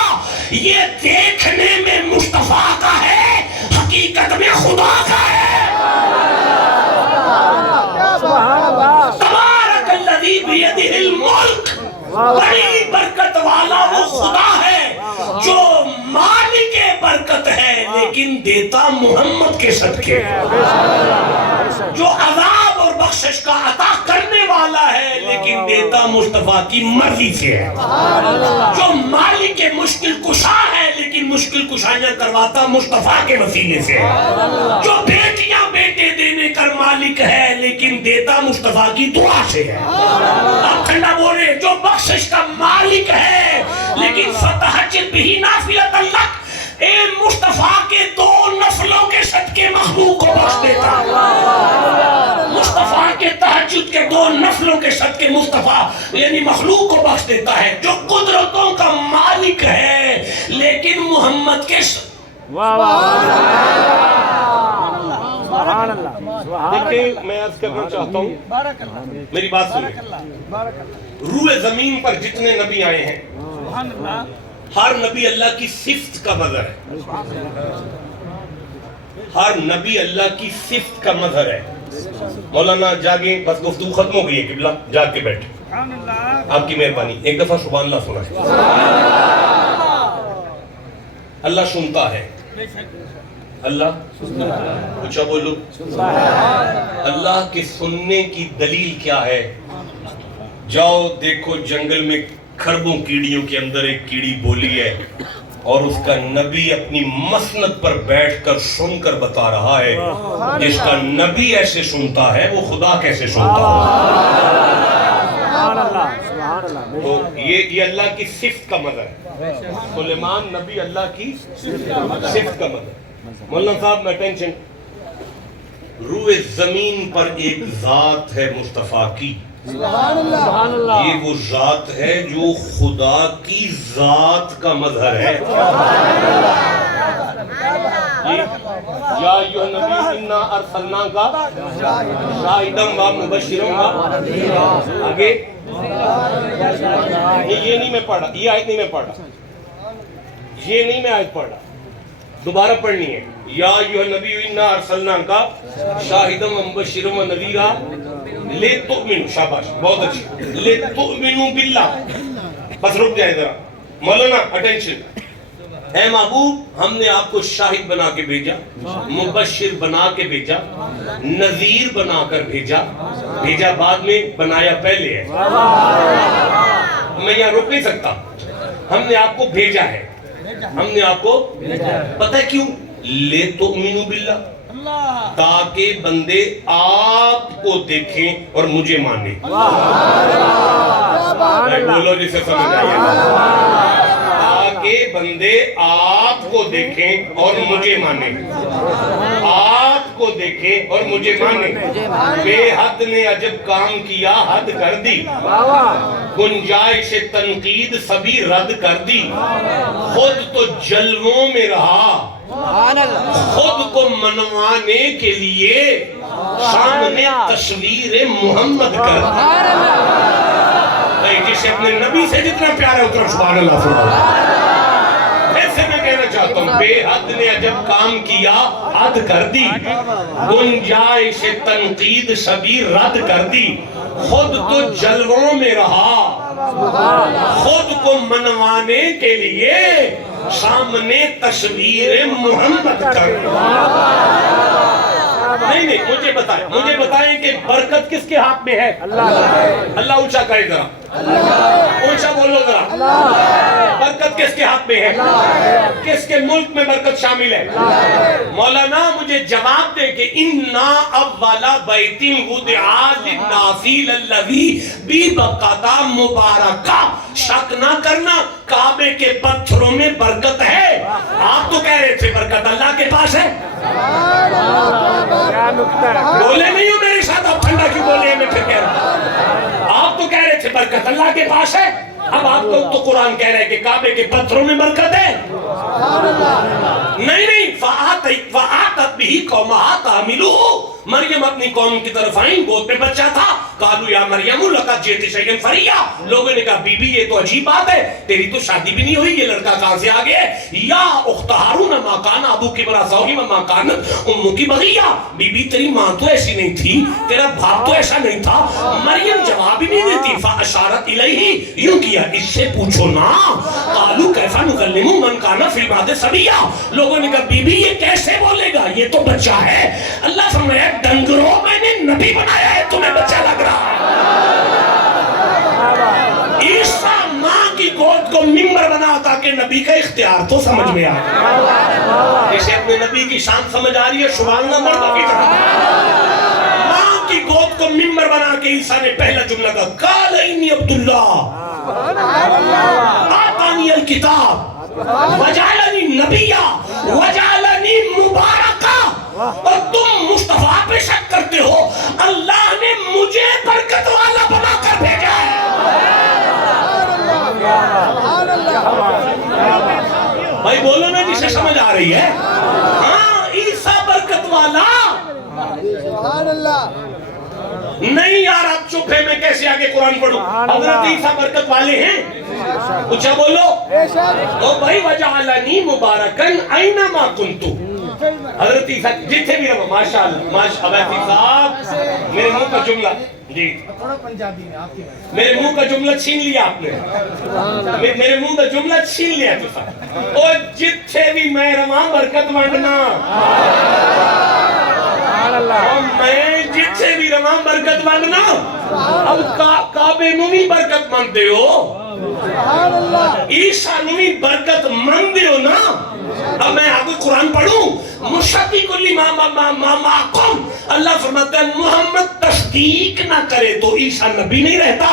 یہ دیکھنے میں مصطفیٰ کا ہے, حقیقت میں خدا کا ہے. تبارک الذی بیدہ الملک, بڑی برکت والا وہ خدا ہے جو مالک برکت ہے لیکن لیکن دیتا محمد کے صدقے ہے. جو عذاب اور بخشش کا عطا کرنے والا ہے لیکن دیتا مصطفیٰ کی مرضی سے ہے. جو مالک مشکل کشا ہے لیکن مشکل کشائیاں کرواتا مصطفیٰ کے وسیلے سے ہے. جو بیٹیاں بیٹے دینے کر مالک ہے لیکن دیتا مصطفیٰ کی دعا سے ہے. آپ ٹھنڈا بولے. جو بخشش کا مالک ہے لیکن فتحجد بھی نافلۃ اللہ اے مصطفیٰ کے 2 نفلوں کے صدقے مخلوق کو بخش دیتا. مصطفیٰ کے تہجد کے 2 نفلوں کے صدقے مصطفیٰ یعنی مخلوق کو بخش دیتا ہے. جو قدرتوں کا مالک ہے لیکن محمد کے دیکھیں میں عرض کرنا چاہتا ہوں, میری بات سنیں. روح زمین پر جتنے نبی آئے ہیں ہر نبی اللہ کی صفت کا مظہر ہے. ہر نبی اللہ کی صفت کا مظہر ہے. مولانا جاگیں, بس گفتگو ختم ہو گئی ہے, قبلہ جاگ کے بیٹھے. آپ کی مہربانی ایک دفعہ سبحان اللہ سنا. اللہ سنتا ہے. اللہ اونچا بولو. اللہ کے سننے کی دلیل کیا ہے؟ جاؤ دیکھو جنگل میں کھربوں کیڑیوں کے اندر ایک کیڑی بولی ہے اور اس کا نبی اپنی مسند پر بیٹھ کر سن کر بتا رہا ہے. جس کا نبی ایسے سنتا ہے وہ خدا کیسے سنتا ہے؟ تو یہ اللہ کی صفت کا مظہر ہے. سلیمان نبی اللہ کی صفت کا مظہر. مولانا صاحب میں ٹینشن. روح زمین پر ایک ذات ہے مصطفیٰ کی. یہ وہ ذات ہے جو خدا کی ذات کا مظہر ہے. یا ایھا النبی انا ارسلناک شاہدا و مبشرا و آگے یہ نہیں میں پڑھ رہا, یہ آیت نہیں میں پڑھ رہا, یہ نہیں میں آیت پڑھ رہا, دوبارہ پڑھنی ہے. یا ایھا النبی انا ارسلناک شاہدا و مبشرا و نذیرا لِتُؤْمِنُوا, شاباش بہت اچھی, لِتُؤْمِنُوا بِاللَّهِ. بس رک جائے ذرا مولانا, اٹینشن. اے محبوب ہم نے آپ کو شاہد بنا کے بھیجا, مبشر بنا کے بھیجا, نذیر بنا کر بھیجا. بھیجا بعد میں, بنایا پہلے ہے. میں یہاں رک نہیں سکتا. ہم نے آپ کو بھیجا ہے, ہم نے آپ کو پتہ ہے کیوں؟ لِتُؤْمِنُوا بِاللَّهِ, تاکہ بندے آپ کو دیکھیں اور مجھے مانیں. بولو جسے سمجھ آئیے. تاکہ بندے آپ کو دیکھیں اور مجھے مانیں. آپ کو دیکھیں اور مجھے مانیں. بے حد نے عجب کام کیا, حد کر دی. گنجائش تنقید سبھی رد کر دی. خود تو جلووں میں رہا, خود کو منوانے کے لیے سامنے تصویر محمد کر. جسے اپنے نبی سے جتنا پیار ہے اتنا سبحان اللہ فرماؤ. ایسے میں کہنا چاہتا ہوں, بے حد نے عجب کام کیا, حد کر دی. گنجائش تنقید سبھی رد کر دی. خود تو جلووں میں رہا, خود کو منوانے کے لیے سامنے تصویر محمد کر. نہیں مجھے بتائیں کہ برکت کس کے ہاتھ میں ہے؟ اللہ اونچا کرے ذرا, اونچا بولو ذرا. برکت کس کے ہاتھ میں ہے؟ کس کے ملک میں برکت شامل ہے؟ مولانا مجھے جواب دے کہ اِنَّا اَوَّلَ بَيْتٍ وُضِعَ لِلنَّاسِ لَلَّذِي بِبَقَّةَ مُبَارَكَةٍ. شک نہ کرنا, کعبے کے پتھروں میں برکت ہے. آپ تو کہہ رہے تھے برکت اللہ کے پاس ہے. بولے نہیں ہو میرے ساتھ, آپ ٹھنڈا کیوں بولے ہیں؟ میں پھر کہہ رہا ہوں, آپ تو کہہ رہے تھے برکت اللہ کے پاس ہے. اب آپ کو تو قرآن کہہ رہے ہیں کہ کعبے کے پتھروں میں برکت ہے. نہیں فَآتَتْ بِهِ قَوْمَهَا تَحْمِلُهُ. مریم اپنی قوم کی طرف آئیں, گود پہ بچہ تھا. قالوا یا مریم لقد جئتِ شیئا فریا. لوگوں نے کہا بی بی یہ تو عجیب بات ہے, تیری تو شادی بھی نہیں ہوئی, یہ لڑکا کہاں سے آ گیا؟ یا اخت ہارون ما کان ابوک امرأ سوء وما کانت امک بغیا. بی بی تیری ماں تو ایسی نہیں تھی, تیرا باپ تو ایسا نہیں تھا. مریم جواب ہی نہیں دیتی. فاشارت الیہ, یوں کیا اس سے پوچھو نا. قالوا کیف نکلم من کان فی المہد صبیا، لوگوں نے کہا بی بی یہ کیسے بولے گا، یہ تو بچہ ہے۔ اللہ فرمایا ڈنگروں میں نے نبی بنایا ہے، تمہیں بچہ لگ رہا ہے۔ عیسیٰ ماں کی گود کو ممبر بنا تاکہ نبی کا اختیار تو سمجھ میں آئے۔ اسے اپنے نبی کی شان سمجھ آ رہی ہے، سبحان اللہ مردوں کی طرح۔ ماں کی گود کو ممبر بنا کے عیسیٰ نے پہلا جملہ کہا قال انی عبداللہ آتانی الکتاب وجعلنی نبیا وجعلنی مبارکا، اور تم مصطفیٰ پہ شک کرتے ہو، اللہ نے مجھے برکت والا بنا کر بھیجا ہے۔ بھائی بولو نا جسے سمجھ آ رہی ہے۔ ہاں عیسیٰ برکت والا سبحان اللہ۔ نہیں یار آپ چپ ہے، میں کیسے آگے قرآن پڑھوں؟ حضرت عیسیٰ برکت والے ہیں، اچھا بولو۔ او بھائی وجعلنی مبارکن اینما کنتو، حضرت عیسیٰ جتنے بھی رہو، ماشاءاللہ ماشاءاللہ صاحب میرے منہ کا جملہ جی میرے منہ کا جملہ چھین لیا آپ نے، میرے منہ کا جملہ چھین لیا تو اور جتھے بھی میں رواں برکت ونڈنا، اور میں جتھے بھی رواں برکت ونڈنا، اب کعبے نو بھی برکت مندے ہو، عیسیٰ نو بھی برکت مندے ہو نا۔ اب میں آپ کو قرآن پڑھوں، مشفق لما معکم، اللہ فرماتا ہے محمد تصدیق نہ کرے تو عیسیٰ نبی نہیں رہتا۔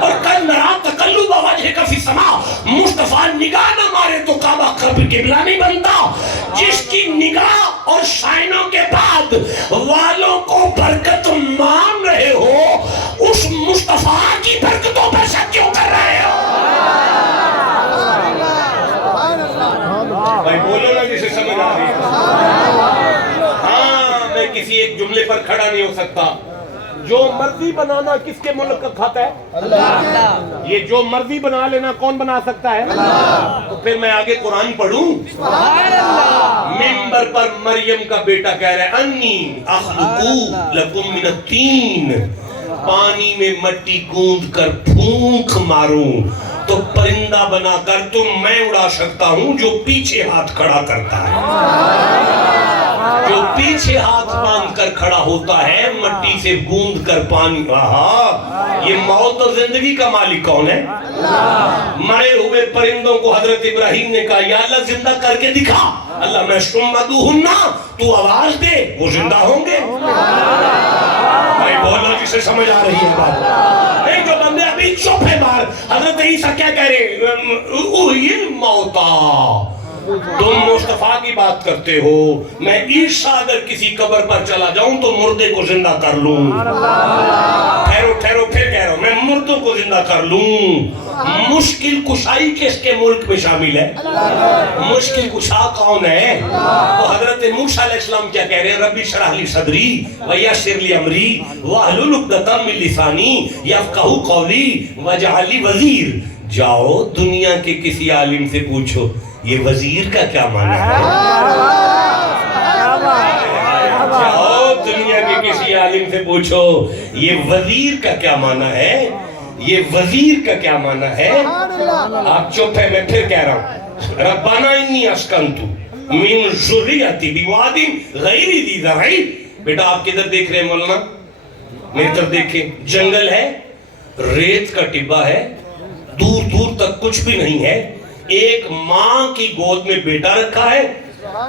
اور کل نرا تقلب وجہک فی السماء، مصطفیٰ نگاہ نہ مارے تو کعبہ قبلہ نہیں بنتا۔ جس کی نگاہ اور شائنوں کے بعد والوں کو برکت مان رہے ہو، اس مصطفیٰ کی برکتوں پر شک کیوں کر رہے ہو؟ بھائی بولو نا جسے سمجھ آ رہی ہے۔ ہاں میں کسی ایک جملے پر کھڑا نہیں ہو سکتا۔ جو مرضی بنانا کس کے ملک کا کھاتا ہے؟ اللہ۔ یہ جو مرضی بنا لینا کون بنا سکتا ہے؟ اللہ۔ تو پھر میں آگے قرآن پڑھوں۔ ممبر پر مریم کا بیٹا کہہ رہا ہے انی اخلق لکم من الطین، پانی میں مٹی گوندھ کر پھونک ماروں تو پرندہ بنا کر تم میں اڑا سکتا ہوں جو پیچھے ہاتھ کھڑا کرتا ہے۔ جو پیچھے ہاتھ باندھ کر کھڑا ہوتا ہے مٹی سے گوندھ کر پانی۔ یہ موت اور زندگی کا مالک کون ہے؟ مرے ہوئے پرندوں کو حضرت ابراہیم نے کہا یا اللہ زندہ کر کے دکھا، اللہ میں شمدوہنہ، تو آواز دے وہ زندہ ہوں گے۔ بھائی بولو جسے سمجھ آ رہی ہے بات۔ ایک جو بندے ابھی چپ ہے باہر، حضرت عیسیٰ کیا کہہ رہے اوہی الموتا، تم مصطفیٰ کی بات کرتے ہو، میں عیسیٰ اگر کسی قبر پر چلا جاؤں تو مردے کو زندہ کر لوں۔ ٹھہرو پھر کہہ رہا ہوں میں مردوں کو زندہ کر لوں۔ مشکل کشائی کس کے ملک میں شامل ہے؟ مشکل کشا کون ہے؟ تو حضرت موسیٰ علیہ السلام کیا کہہ رہے ہیں ربی اشرح لی صدری ویسر لی امری واحلل عقدۃ من لسانی یفقہوا قولی واجعل لی وزیر۔ جاؤ دنیا کے کسی عالم سے پوچھو یہ وزیر کا کیا معنی ہے؟ جاؤ دنیا کے کسی عالم سے پوچھو یہ وزیر کا کیا معنی ہے؟ یہ وزیر کا کیا معنی ہے؟ آپ چپ ہے، میں پھر کہہ رہا ہوں ربنا انی اسکنتو من ذریتی بواد غیر ذی زرع۔ بیٹا آپ کدھر دیکھ رہے ہیں مولانا؟ میری طرف دیکھیں، جنگل ہے، ریت کا ٹبا ہے، دور دور تک کچھ بھی نہیں ہے، ایک ماں کی گود میں بیٹا رکھا ہے،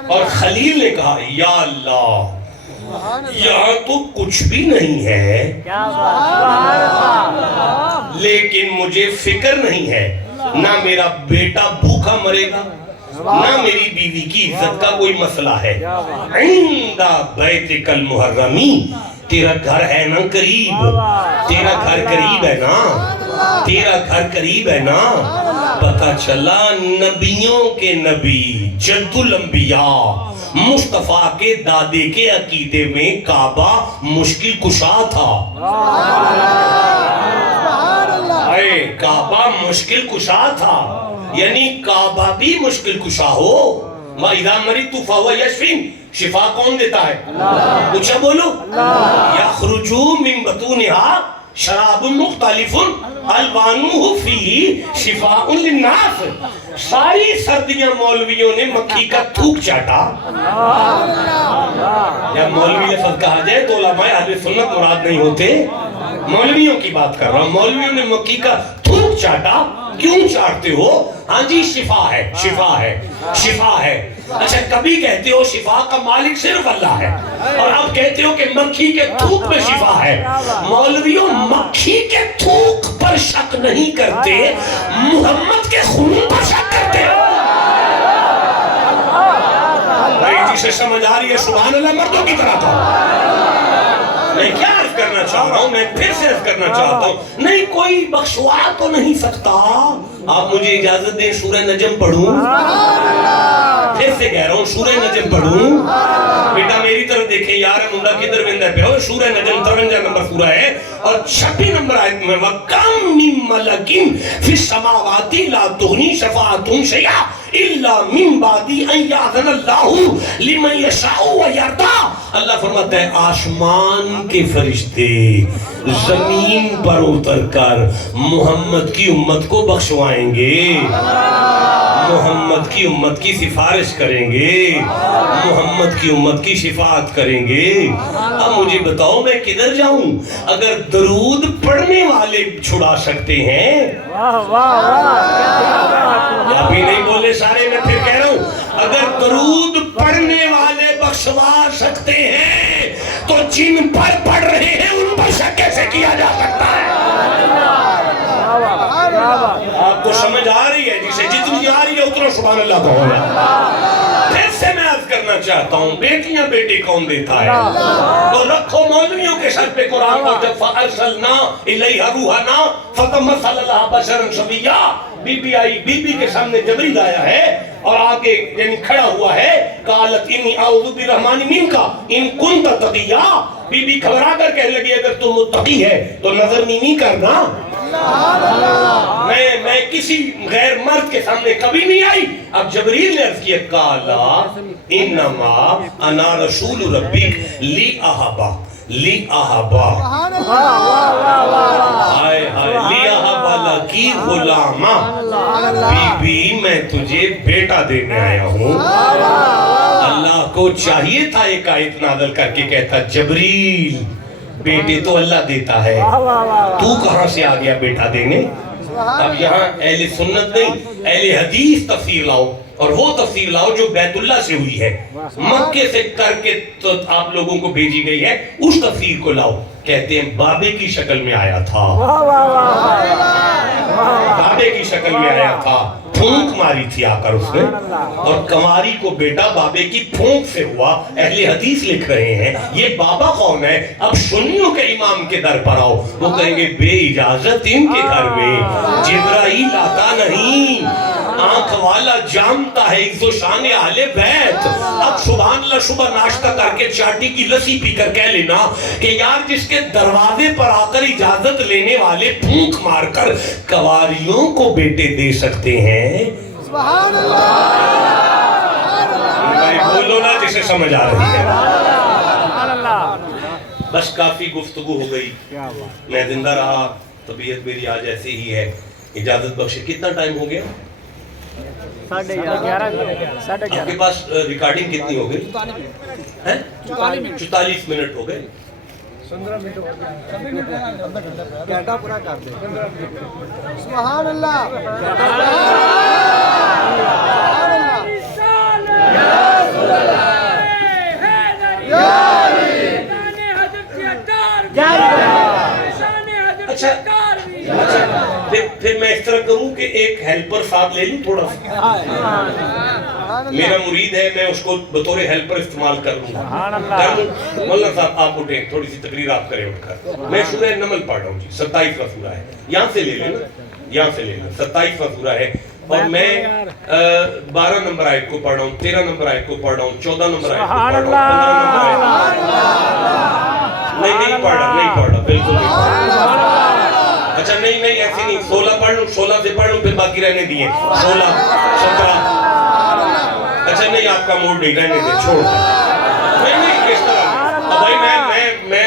اور خلیل نے کہا یا اللہ یہاں تو کچھ بھی نہیں ہے، لیکن مجھے فکر نہیں ہے، نہ میرا بیٹا بھوکا مرے گا، نہ میری بیوی کی عزت کا کوئی مسئلہ ہے۔ عند بیتک المحرمی، تیرا گھر ہے نا قریب، تیرا گھر قریب ہے نا، تیرا گھر قریب ہے نا۔ پتہ چلا نبیوں کے نبی جد الانبیاء مصطفیٰ کے دادے کے عقیدے میں کعبہ مشکل کشا تھا۔ کعبہ مشکل کشا تھا، یعنی کعبہ بھی مشکل کشا ہو۔ وَإِذَا مَرِضْتُ فَهُوَ يَشْفِينِ، شفا کون دیتا ہے؟ اچھا بولو، يَخْرُجُ مِن بُطُونِهَا شراب مختلف الوانہ فی شفاء للناس. ساری سردیاں مولویوں نے مکھی کا تھوک چاٹا. یا مولوی لفظ کہا جائے تو علماء اہل سنت مراد نہیں ہوتے, مولویوں کی بات کر رہا ہوں. مولویوں نے مکھی کا تھوک چاٹا. کیوں چاٹتے ہو؟ ہاں جی شفا ہے, شفا ہے, شفا ہے. اچھا کبھی کہتے ہو شفا کا مالک صرف اللہ ہے, اور اب کہتے ہو کہ مکھی کے تھوک میں شفا ہے. مولویوں مکھی کے تھوک پر شک نہیں کرتے, محمد کے خون پر شک کرتے. بھائی جسے سمجھ آ رہی ہے سبحان اللہ مردوں کی طرح تھا. میں کیا عرض کرنا چاہ رہا ہوں, میں پھر سے عرض کرنا چاہتا ہوں, نہیں کوئی بخشوا تو نہیں سکتا. آپ مجھے اجازت دیں سورہ نجم پڑھوں, پھر سے کہہ رہا ہوں سورہ نجم پڑھوں. بیٹا میری طرف دیکھیں یار, مندہ کدھر وندہ پہ ہو. سورہ نجم 53 نمبر سورہ ہے اور 26 نمبر آیت میں وَكَمْ مِن مَلَكٍ فِي السَّمَاوَاتِ لَا تُغْنِي شَفَاعَتُهُمْ شَيْئًا إِلَّا مِن بَعْدِ أَن يَأْذَنَ اللَّهُ لِمَن يَشَاءُ وَيَرْضَىٰ. اللہ فرماتا ہے آسمان کے فرشتے زمین پر اتر کر محمد کی امت کو بخشوائیں گے, محمد کی امت کی سفارش کریں گے, محمد کی امت کی شفاعت کریں گے. اب مجھے بتاؤ میں کدھر جاؤں؟ اگر درود پڑھنے والے چھڑا سکتے ہیں, ابھی نہیں بولے سارے, میں پھر کہہ رہا ہوں اگر درود پڑھنے والے بخشوا سکتے ہیں تو جن پر پڑھ رہے ہیں ان پر شک کیسے کیا جا سکتا ہے؟ آپ کو سمجھ آ رہی ہے؟ جسے جتنی آ رہی ہے اتنا سبحان اللہ کو ہونا. پھر سے میں عرض کرنا چاہتا ہوں, بیٹیاں بیٹے کون دیتا ہے؟ تو رکھو مولویوں کے سر پہ قرآن کو, جب فَأَرْسَلْنَا إِلَيْهَا رُوحَنَا فَتَمَثَّلَ لَهَا بَشَرًا سَوِيًّا. بی بی آئی, بی بی کے سامنے جبریل آیا ہے اور آگے یعنی کھڑا ہوا ہے, قالت انی اعوذ بالرحمن منک ان کنت تقیا. بی بی گھبرا کر کہنے لگی اگر تم متقی ہے تو نظر نیمی کرنا. میں کسی غیر مرد کے سامنے کبھی نہیں آئی. اب جبریل نے عرض کیا قالا انما انا رسول ربک لی احبا, لی احبا, ہائے ہائے, لی احبا لکی غلاما. بی بی میں تجھے بیٹا دینے آیا ہوں. اللہ کو چاہیے تھا ایک آیت نازل کر کے کہتا جبریل بیٹے تو اللہ دیتا ہے, تو کہاں سے آ گیا بیٹا دینے؟ اب یہاں اہل سنت نہیں, اہل حدیث تفسیر لاؤ, اور وہ تفسیر لاؤ جو بیت اللہ سے ہوئی ہے, مکے سے کر کے تو آپ لوگوں کو بھیجی گئی ہے, اس تفسیر کو لاؤ. کہتے ہیں بابے کی شکل میں آیا تھا, بابے کی شکل میں آیا تھا, پھونک ماری تھی آ کر اس نے, اور کنواری کو بیٹا بابے کی پھونک سے ہوا. اہل حدیث لکھ رہے ہیں یہ بابا کون ہے؟ اب سنیوں کے امام کے در پر آؤ, وہ کہیں گے بے اجازت ان کے گھر میں جبرائیل آتا نہیں, آنکھ والا جامتا ہے عزت و شان اہل بیت. اب سبحان اللہ صبح ناشتہ کر کے چاٹی کی لسی پی کر کہہ لینا کہ یار جس کے دروازے پر آ کر اجازت لینے والے پھونک مار کر کواریوں کو بیٹے دے سکتے ہیں. سبحان اللہ, بھائی بولو نا جسے سمجھ آ رہی ہے. بس کافی گفتگو ہو گئی, میں زندہ رہا, طبیعت میری آج ایسے ہی ہے, اجازت بخشے. کتنا ٹائم ہو گیا؟ 11:30. آپ کے پاس ریکارڈنگ کتنی ہو گئی؟ 44 منٹ ہو گئے. 15 منٹ ہو گیا, گھنٹہ پورا کر دے. سبحان اللہ, اچھا پھر میں اس طرح کروں کہ ایک ہیلپر ساتھ لے لوں تھوڑا سا, میرا مرید ہے, میں اس کو بطور ہیلپر استعمال کر لوں. مولانا صاحب آپ اٹھیں, تھوڑی سی تقریر آپ کریں اٹھ کر. میں سورہ نمل پڑھ رہا ہوں جی, 27واں سورہ ہے, یہاں سے لے لینا, یہاں سے لے لینا, 27واں سورہ ہے, اور میں 12 نمبر آیت کو پڑھ رہا ہوں, 13 نمبر آیت کو پڑھ رہا ہوں, 14 نمبر آیت کو پڑھ رہا ہوں, 15 نمبر آیت. نہیں پڑھ رہا, بالکل نہیں پڑھ رہا. اچھا نہیں ایسی نہیں, 16 پڑھ لوں, 16 سے پڑھ لوں, پھر باقی رہنے دیئے, 16 17. اچھا نہیں آپ کا موڈ نہیں, رہنے دیں, چھوڑ دیں. نہیں کس طرح بھائی, میں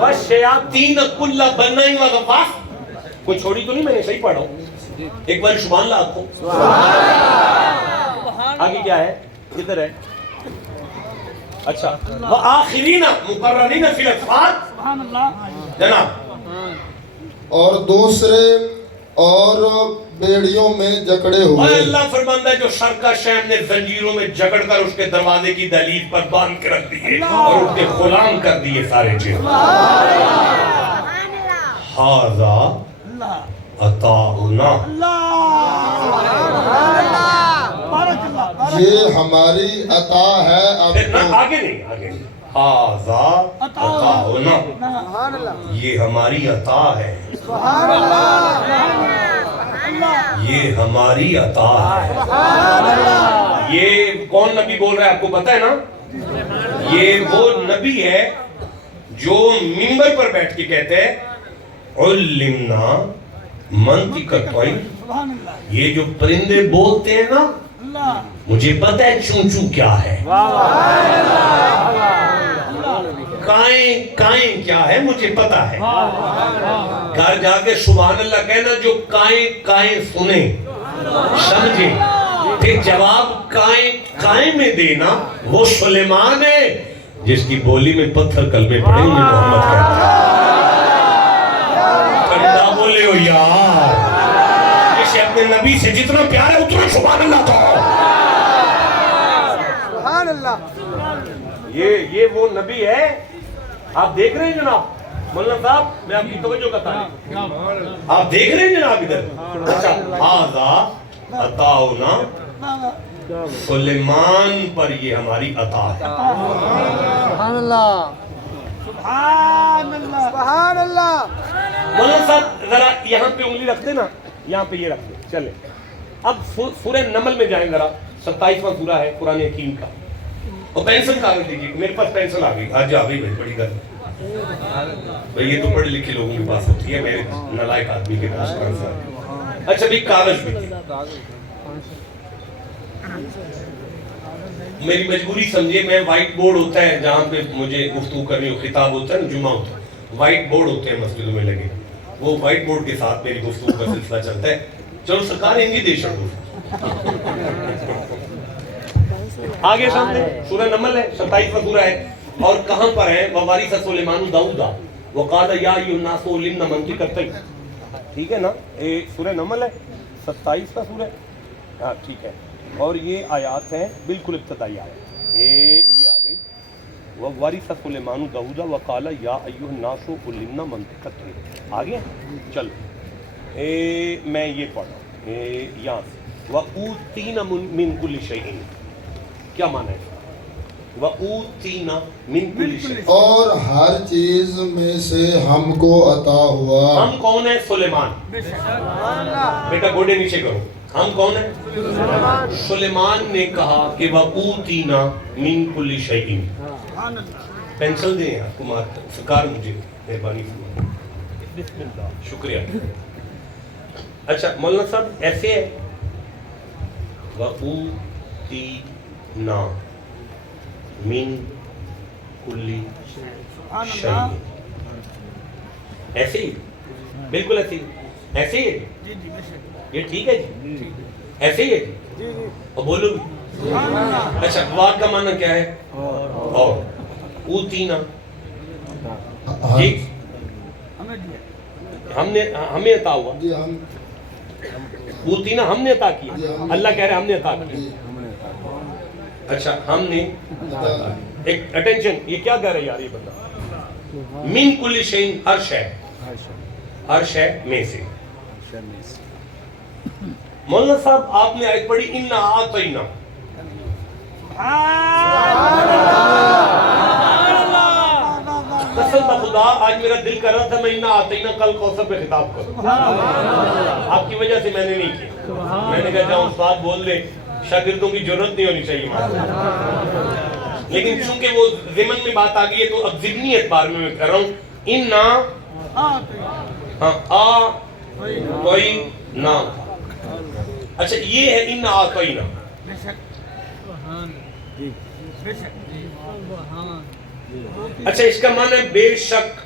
والشیاطین کل بنائی و غواص. کوئی چھوڑی تو نہیں، میں نے صحیح پڑھا ہوں. ایک بار سبحان اللہ آپ کو. آگے کیا ہے؟ کدھر ہے؟ اچھا وآخرین مقررین فی الاصفاد جناب. اور دوسرے اور بیڑیوں میں جکڑے اور ہوئے. اللہ فرماندہ ہے جو سرکش نے زنجیروں میں جکڑ کر اس کے دروازے کی دہلیز پر باندھ کے رکھ دیے اور اس کے غلام کر دیے سارے جن. ھذا عطاؤنا، یہ ہماری عطا ہے اب نہ تو. آگے نہیں، آگے نہیں. ھذا عطاؤنا، یہ ہماری عطا ہے، یہ ہماری عطا ہے. یہ کون نبی بول رہا ہے آپ کو پتہ ہے نا؟ یہ وہ نبی ہے جو منبر پر بیٹھ کے کہتے ہیں علمنا منطق الطیر. یہ جو پرندے بولتے ہیں نا، مجھے پتہ ہے چون چون کیا ہے، کائیں کیا ہے مجھے پتہ ہے. گھر جا کے سبحان اللہ کہنا جو کائیں سنیں سمجھیں پھر جواب کائیں میں دینا. وہ سلیمان ہے جس کی بولی میں پتھر کلمے پڑے انہیں محمد کہتا ہے. پرندہ بولے ہو یار، اسے اپنے نبی سے جتنا پیار ہے اتنا سبحان اللہ تو. سبحان اللہ. یہ وہ نبی ہے. آپ دیکھ رہے ہیں جناب مولانا صاحب، میں آپ کی توجہ کرتا ہوں. آپ دیکھ رہے ہیں جناب ادھر. اچھا ھذا عطاؤنا، سلیمان پر یہ ہماری عطا ہے. سبحان اللہ. سبحان اللہ. مولانا صاحب ذرا یہاں پہ انگلی رکھ دیں نا، یہاں پہ یہ رکھ دیں. چلے اب سورہ نمل میں جائیں ذرا. 27واں سورہ ہے قرآن حکیم کا. اور پینسل کاغذ دیجیے، میرے پاس پینسل آ گئی. آج آ گئی بھائی، بڑی گل بھائی. یہ تو پڑھے لکھے لوگوں کے پاس ہوتی ہے، میرے نالائق آدمی کے پاس پینسل. اچھا بھی کاغذ بھی میری مجبوری سمجھے. میں وائٹ بورڈ ہوتا ہے جہاں پہ مجھے گفتگو کرنی ہو، خطاب ہوتا ہے نا، جمعہ ہوتا ہے، وائٹ بورڈ ہوتے ہیں مسجدوں میں لگے. وہ وائٹ بورڈ کے ساتھ میری گفتگو کا سلسلہ چلتا ہے. چلو سرکار ہندی دے چھوڑو. آگے سامنے سورہ نمل ہے، 27واں سورہ ہے. اور کہاں پر ہے؟ وَوَارِثَ سُلَيْمَانُ دَاؤُدَ وَقَالَ يَا أَيُّهَا النَّاسُ عُلِّمْنَا مَنطِقَ الطَّيْرِ. ٹھیک ہے نا؟ یہ سورہ نمل ہے، 27 کا سورہ. ہاں ٹھیک ہے. اور یہ آیات ہیں بالکل ابتدائی آیات. یہ آ گئی وَوَارِثَ سُلَيْمَانُ دَاؤُدَ وَقَالَ يَا أَيُّهَا النَّاسُ عُلِّمْنَا مَنطِقَ الطَّيْرِ. آگے چلو میں یہ پڑھ رہا ہوں یہاں سے. وَأُوتِينَا مِن كُلِّ شَيْءٍ. کیا معنی ہے؟ وَأُوتِينَا مِن كُلِّ شَيْءٍ، اور ہر چیز میں سے ہم کو عطا ہوا. ہم کون ہیں؟ سلیمان. بیٹا گوڑے نیچے کرو. ہم کون ہیں؟ سلیمان نے کہا کہ وَأُوتِينَا مِن كُلِّ شَيْءٍ. پینسل دیں آپ کو سرکار، مجھے مہربانی فرمائیں. بسم اللہ. شکریہ. اچھا مولانا صاحب ایسے ہے وَأُوتِينَا من کلی شیء. ایسے ہی بالکل ایسے ہی، ایسے ہی ہے. یہ ٹھیک ہے جی، ایسے ہی ہے جی. اور بولو بھی. اچھا وعد کا معنی کیا ہے؟ اور اوتینا جی ہمیں عطا ہوا. اوتینا ہم نے عطا کیا. اللہ کہہ رہے ہم نے عطا کیا. اچھا ہم نے ایک اٹینشن، یہ کیا کہہ رہے یار یہ بندہ؟ من کل شیء، ہر شے، ہر شے میں سے. مولانا صاحب آپ نے آیت پڑھی انا اعطینا. قسم بخدا آج میرا دل کر رہا تھا میں انا اعطینا کل کوثر پہ خطاب کروں. آپ کی وجہ سے میں نے نہیں کیا. میں نے کہا جاؤ استاد بول دے، شاگردوں کی ضرورت نہیں ہونی چاہیے مارے. لیکن چونکہ وہ ضمن میں بات آ گئی ہے تو اب ضمنی اعتبار میں کر رہا ہوں. انا اعطینا. اچھا یہ ہے انا اعطینا. اچھا اس کا معنی ہے بے شک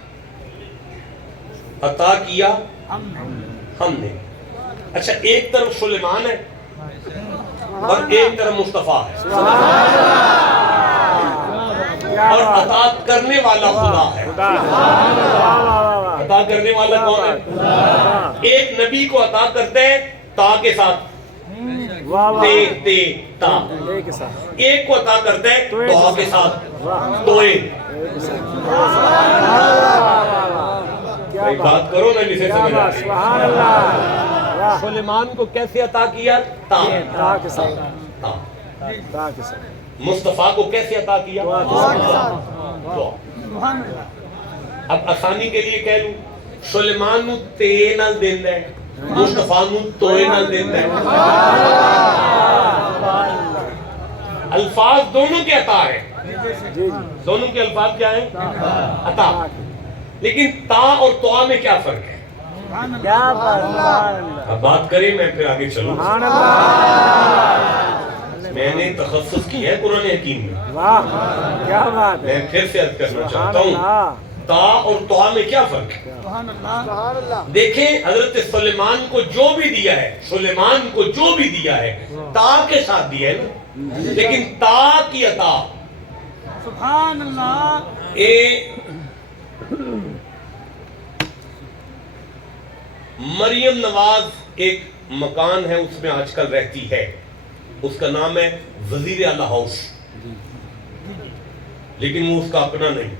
عطا کیا ہم نے. اچھا ایک طرف سلیمان ہے اور ایک طرف مصطفیٰ ہے اور عطا کرنے والا خدا ہے. عطا کرنے والا کون ہے؟ ایک نبی کو عطا کرتے ہیں تا کے ساتھ تے تے تا. ایک کو عطا کرتے ہیں تو کے ساتھ توئے. بات کرو نا جسے سمجھ آ رہی. سلیمان کو کیسے عطا کیا؟ تا کے ساتھ. مصطفیٰ کو کیسے عطا کیا؟ تو اب آسانی کے لیے کہہ لوں سلیمان نو تے نال دیندا ہے مصطفیٰ نو توئے نال دیندا ہے. الفاظ دونوں کے عطا ہے. دونوں کے الفاظ کیا ہیں؟ عطا. لیکن تا اور توا میں کیا فرق ہے؟ اب بات کریں میں پھر آگے چلوں. میں نے تخصص کیا ہے قرآن حکیم میں. میں پھر سے عرض کرنا چاہتا ہوں تا اور توا میں کیا فرق ہے؟ دیکھیں حضرت سلیمان کو جو بھی دیا ہے سلیمان کو جو بھی دیا ہے تا کے ساتھ دیا ہے نا. لیکن تا کی عطا سبحان اللہ. مریم نواز ایک مکان ہے اس میں آج کل رہتی ہے. اس کا نام ہے وزیر اعلیٰ ہاؤس. لیکن وہ اس کا اپنا نہیں.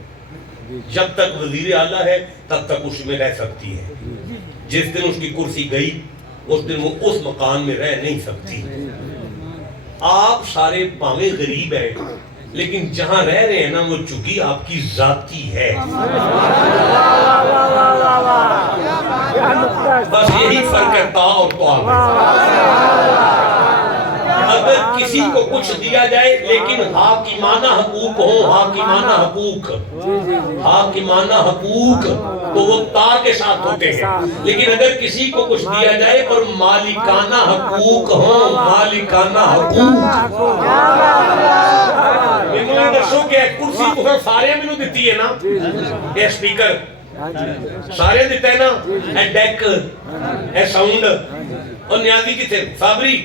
جب تک وزیر اعلیٰ ہے تب تک اس میں رہ سکتی ہے. جس دن اس کی کرسی گئی اس دن وہ اس مکان میں رہ نہیں سکتی. آپ سارے پاویں غریب ہیں لیکن جہاں رہ رہے ہیں نا وہ چگی آپ کی ذاتی ہے. بس یہی فرق ہے تا اور توا میں. اگر کسی کو کچھ دیا جائے لیکن حاکمانہ حقوق ہوں حاکمانہ حقوق تو وہ تا کے ساتھ ہوتے ہیں. لیکن اگر کسی کو کچھ دیا جائے اور مالکانہ حقوق ہوں مالکانہ حقوق. میں دسو کہ کرسی تو سارے میں دیتی ہے نا. یہ سپیکر سارے دیتا ہے نا. اے ڈیک اے ساؤنڈ اور نیازی کتنے فابری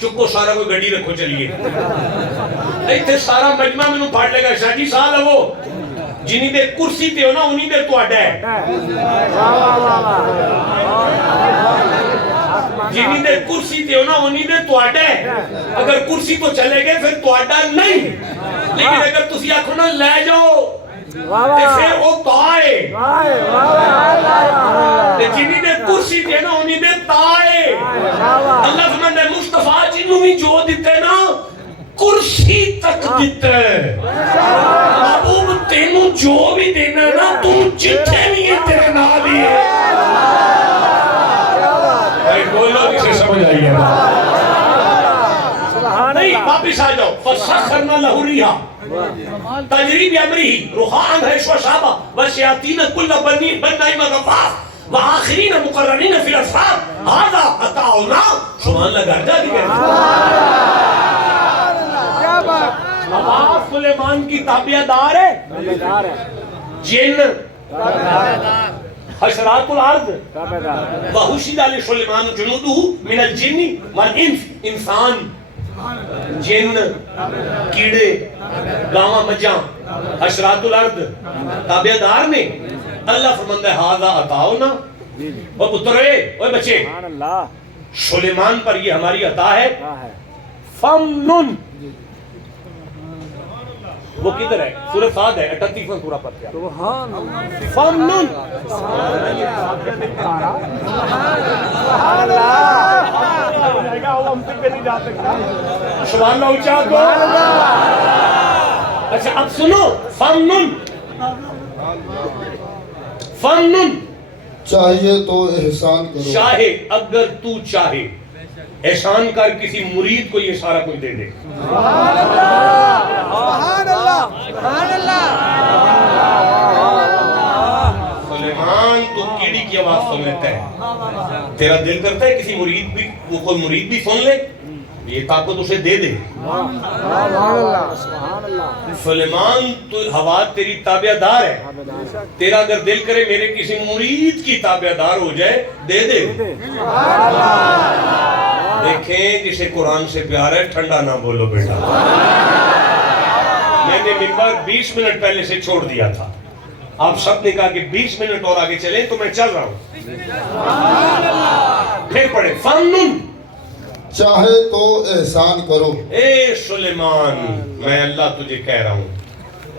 چکو سارا کوئی گڑی رکھو چلیے. ایتھے سارا مجمع میں پھاڑ لے گا شاہ جی سال ہے وہ جنہی دیر کرسی تے ہو نا انہی دیر تو اڈا ہے. جنہی دیر کرسی تے ہو نا انہی دیر تو اڈا ہے. اگر کرسی تو چلے گئے پھر تو اڈا نہیں. لیکن اگر تسی آنکھوں نہ لے جاؤ تے پھر وہ تا ہے. جنہی دیر کرسی تے نا انہی دیر تا ہے. اللہ فرماتا ہے مصطفیٰ جنہوں بھی جو دیتے نا کرسی تک دیتے ہے. محبوب تینوں جو بھی دینا ہے نا تو جتنے بھی یہ تیرے نال ہی ہے. بولو کسے سمجھ آئی ہے نہیں. واپس آ جاؤ. فَسَخَّرْنَا لَهُ الرِّيحَ تَجْرِي بِأَمْرِهِ رُخَاءً حَيْثُ أَصَابَ وَالشَّيَاطِينَ كُلَّ بَنِّ غَوَّاصٍ وآخرین مقررین فی الاسفار هذا عطاؤنا. سبحان اللہ. گھر جا دی گئے. آواز سلیمان کی تابعہ دار ہے. جن حشرات الارض وحشد علی سلیمان جنودہ من الجن والانس. انسان جن کیڑے گاواں مجھاں حشرات الارض تابعہ دار نے. اللہ فرماتا ہے ہذا عطاؤنا. وہ پترے وہ بچے سلیمان پر یہ ہماری عطا ہے. فمنن وہ کدھر ہے؟ سورہ صاد ہے 38واں سورہ پر کیا فمنن. سبحان اللہ اونچا کو. اچھا اب سنو. فمنن فمنن چاہیے تو احسان کرو. چاہے اگر تو چاہے احسان کر کسی مرید کو یہ سارا کچھ دے دے. سبحان اللہ. سبحان اللہ. سلیمان تو کیڑی کی آواز سن لیتا ہے. تیرا دل کرتا ہے کسی مرید بھی وہ کوئی مرید بھی سن لے یہ طاقت اسے دے دے. سلیمان تو ہوا تیری تابع دار ہے, تیرا اگر دل کرے میرے کسی مرید کی تابع دار ہو جائے دے دے. دیکھیں جسے قرآن سے پیار ہے ٹھنڈا نہ بولو بیٹا. میں نے منبر 20 منٹ پہلے سے چھوڑ دیا تھا, آپ سب نے کہا کہ 20 منٹ اور آگے چلیں تو میں چل رہا ہوں. پھر پڑھیں فَمْنُن, چاہے تو احسان کرو. اے سلیمان میں اللہ تجھے کہہ رہا ہوں,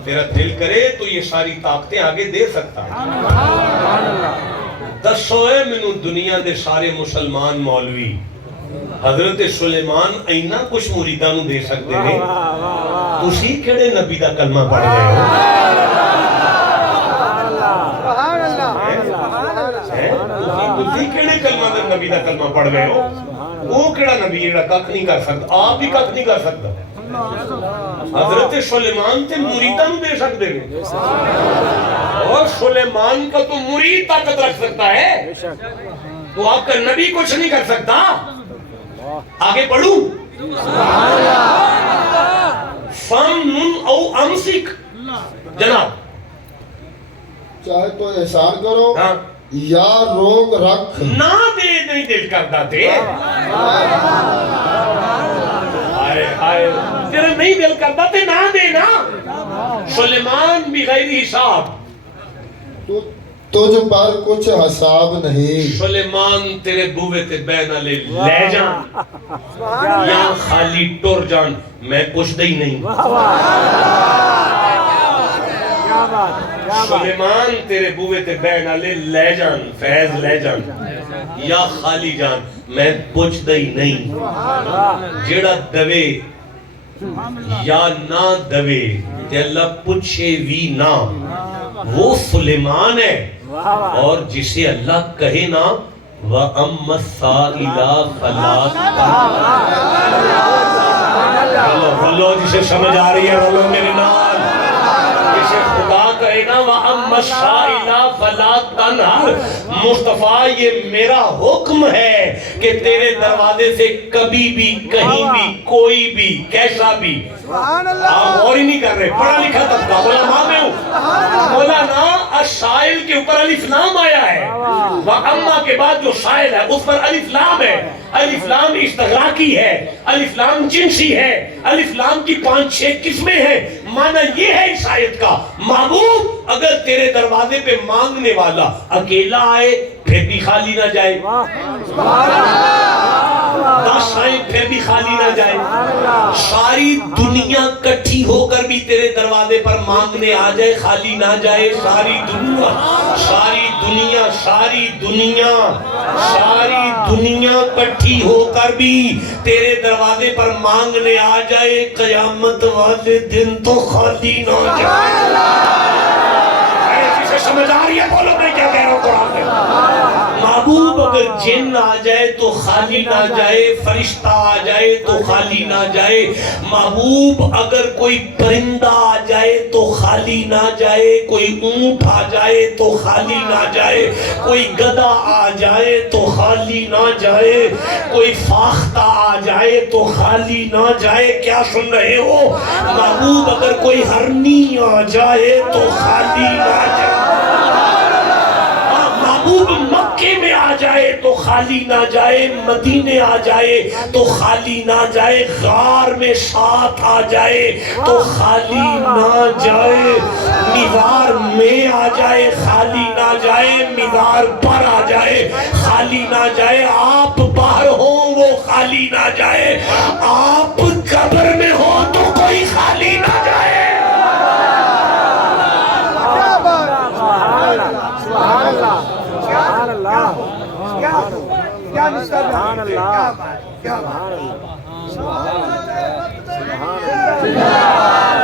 تیرا دل کرے تو یہ ساری طاقتیں آگے دے سکتا ہے. دسو ہے مینوں دنیا دے سارے مسلمان مولوی حضرت سلیمان اینا کچھ مریداں نوں دے سکتے ہیں, تسی کیڑے نبی دا کلمہ پڑھ رہے ہو؟ تسی کیڑے کلمہ دا نبی دا کلمہ پڑھ رہے ہو؟ وہ کیڑا نبی جڑا ککھ نہیں کر سکتا, آپ بھی ککھ نہیں کر سکتا. حضرت سلیمان تے مریداں نوں دے سکتے ہیں, اور سلیمان کا تو مرید طاقت رکھ سکتا ہے, تو آپ کا نبی کچھ نہیں کر سکتا. آگے پڑھوں فَمْنُن او امسک, جناب چاہے تو احسان کرو ہاں یا روک رکھ. نہ دے نہیں دل کرتا دے. آئے آئے تیرا نہیں دل کرتا تے نہ دے نا. سلیمان بغیر حساب, تجھ پر کچھ حساب نہیں. سلیمان تیرے بوے تے بین لے لے جان یا خالی ٹر جان, میں کچھ دے ہی نہیں. سلیمان تیرے بوے تے بین لے لے جان, فیض لے جان یا خالی جان, میں کچھ دے ہی نہیں. جیڑا دوے یا نہ دوے تے اللہ پوچھے وی نہ, وہ سلیمان ہے. اور جسے اللہ کہے نا وَأَمَّا السَّائِلَ فَلَا تَنْهَرْ, بولو جسے سمجھ آ رہی ہے بولو میرے نال. جسے خدا کہے نا وَأَمَّا السَّائِلَ فَلَا تَنْهَرْ, مصطفیٰ یہ میرا حکم ہے کہ تیرے دروازے سے کبھی بھی کہیں بھی کوئی بھی کیسا بھی. آپ اور ہی نہیں کر رہے, پڑھا لکھا طبقہ علماء میں ہوں. مولانا السائل کے اوپر الف لام آیا ہے, وَأَمَّا کے بعد جو سائل ہے اس پر الف لام ہے. الف لام استغراقی ہے, الف لام جنسی ہے, الف لام کی 5-6 قسمیں ہیں. معنی یہ ہے اس آیت کا, محبوب اگر تیرے دروازے پہ مانگنے والا اکیلا آئے پھر بھی خالی نہ جائے, 10 آئے پھر بھی خالی نہ جائے, ساری دنیا کٹھی ہو کر بھی تیرے دروازے پر مانگنے آ جائے خالی نہ جائے. ساری دنیا ساری دنیا ساری دنیا ساری دنیا کٹھی ہو کر بھی تیرے دروازے پر مانگنے آ جائے, قیامت والے دن تو خالی نہ جائے. ایسی سے سمجھ آ رہی ہے بولو میں کیا کہہ رہا ہوں قرآن میں. محبوب اگر جن آ جائے تو خالی نہ جائے, فرشتہ آ جائے تو خالی نہ جائے. محبوب اگر کوئی پرندہ آ جائے تو خالی نہ جائے, کوئی اونٹ آ جائے تو خالی نہ جائے, کوئی گدھا آ جائے تو خالی نہ جائے, کوئی فاختہ آ جائے تو خالی نہ جائے. کیا سن رہے ہو؟ محبوب اگر کوئی ہرنی آ جائے تو خالی نہ جائے. محبوب مکے میں آ جائے تو خالی نہ جائے, مدینے آ جائے تو خالی نہ جائے, غار میں ساتھ آ جائے تو خالی نہ جائے, میوار میں آ جائے خالی نہ جائے, میوار پر آ جائے خالی نہ جائے, آپ باہر ہوں وہ خالی نہ جائے, آپ قبر میں ہو تو کوئی خالی نہ جائے.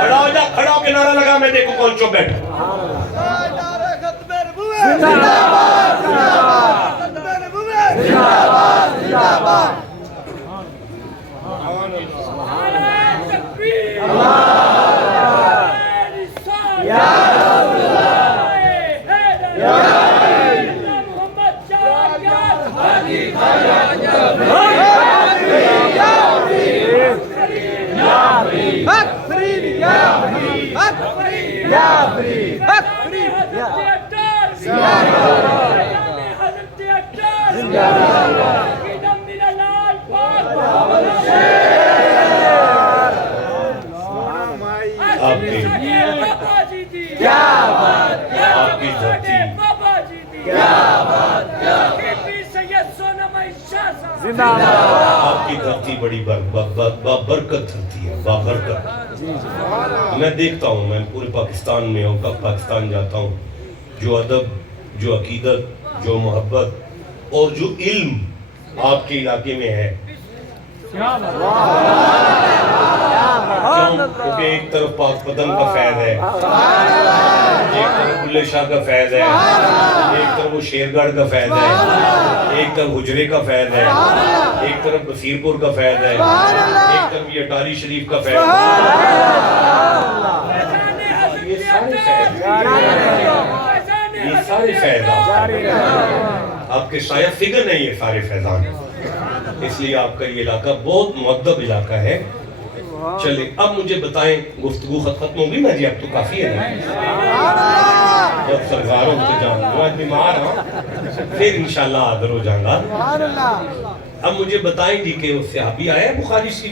کھڑا ہو جا, کھڑا ہو کے نعرہ لگا, میں دیکھوں کون چپ بیٹھا. بڑی بابرکت دھرتی ہے، بابرکت. میں دیکھتا ہوں، میں پورے پاکستان میں ہوں، کب پاکستان جاتا ہوں، جو ادب، جو عقیدت، جو محبت اور جو علم آپ کے علاقے میں ہے. کیوں؟ کیونکہ ایک طرف پاک پتن کا فیض ہے، ایک طرف بلے شاہ کا فیض ہے، ایک طرف وہ شیرگڑھ کا فیض ہے، ایک طرف حجرے کا فیض ہے، ایک طرف بصیر پور کا فیض ہے، ایک طرف یہ اٹاری شریف کا فیض ہے. یہ سارے فیض، یہ سارے فیض آپ کے شاید فکر نہیں ہے سارے فیضان. اس لیے آپ کا یہ علاقہ بہت مؤدب علاقہ ہے. چلے اب مجھے بتائیں، گفتگو ختم ہوگی نا جی؟ اب تو کافی ہے نا، بہت سرگاروں سے جان میں بیمار ہوں، پھر انشاءاللہ حاضر ہو جاؤں گا. اب مجھے بتائیں جی کہ وہ صحابی آیا ہے بخاری شریف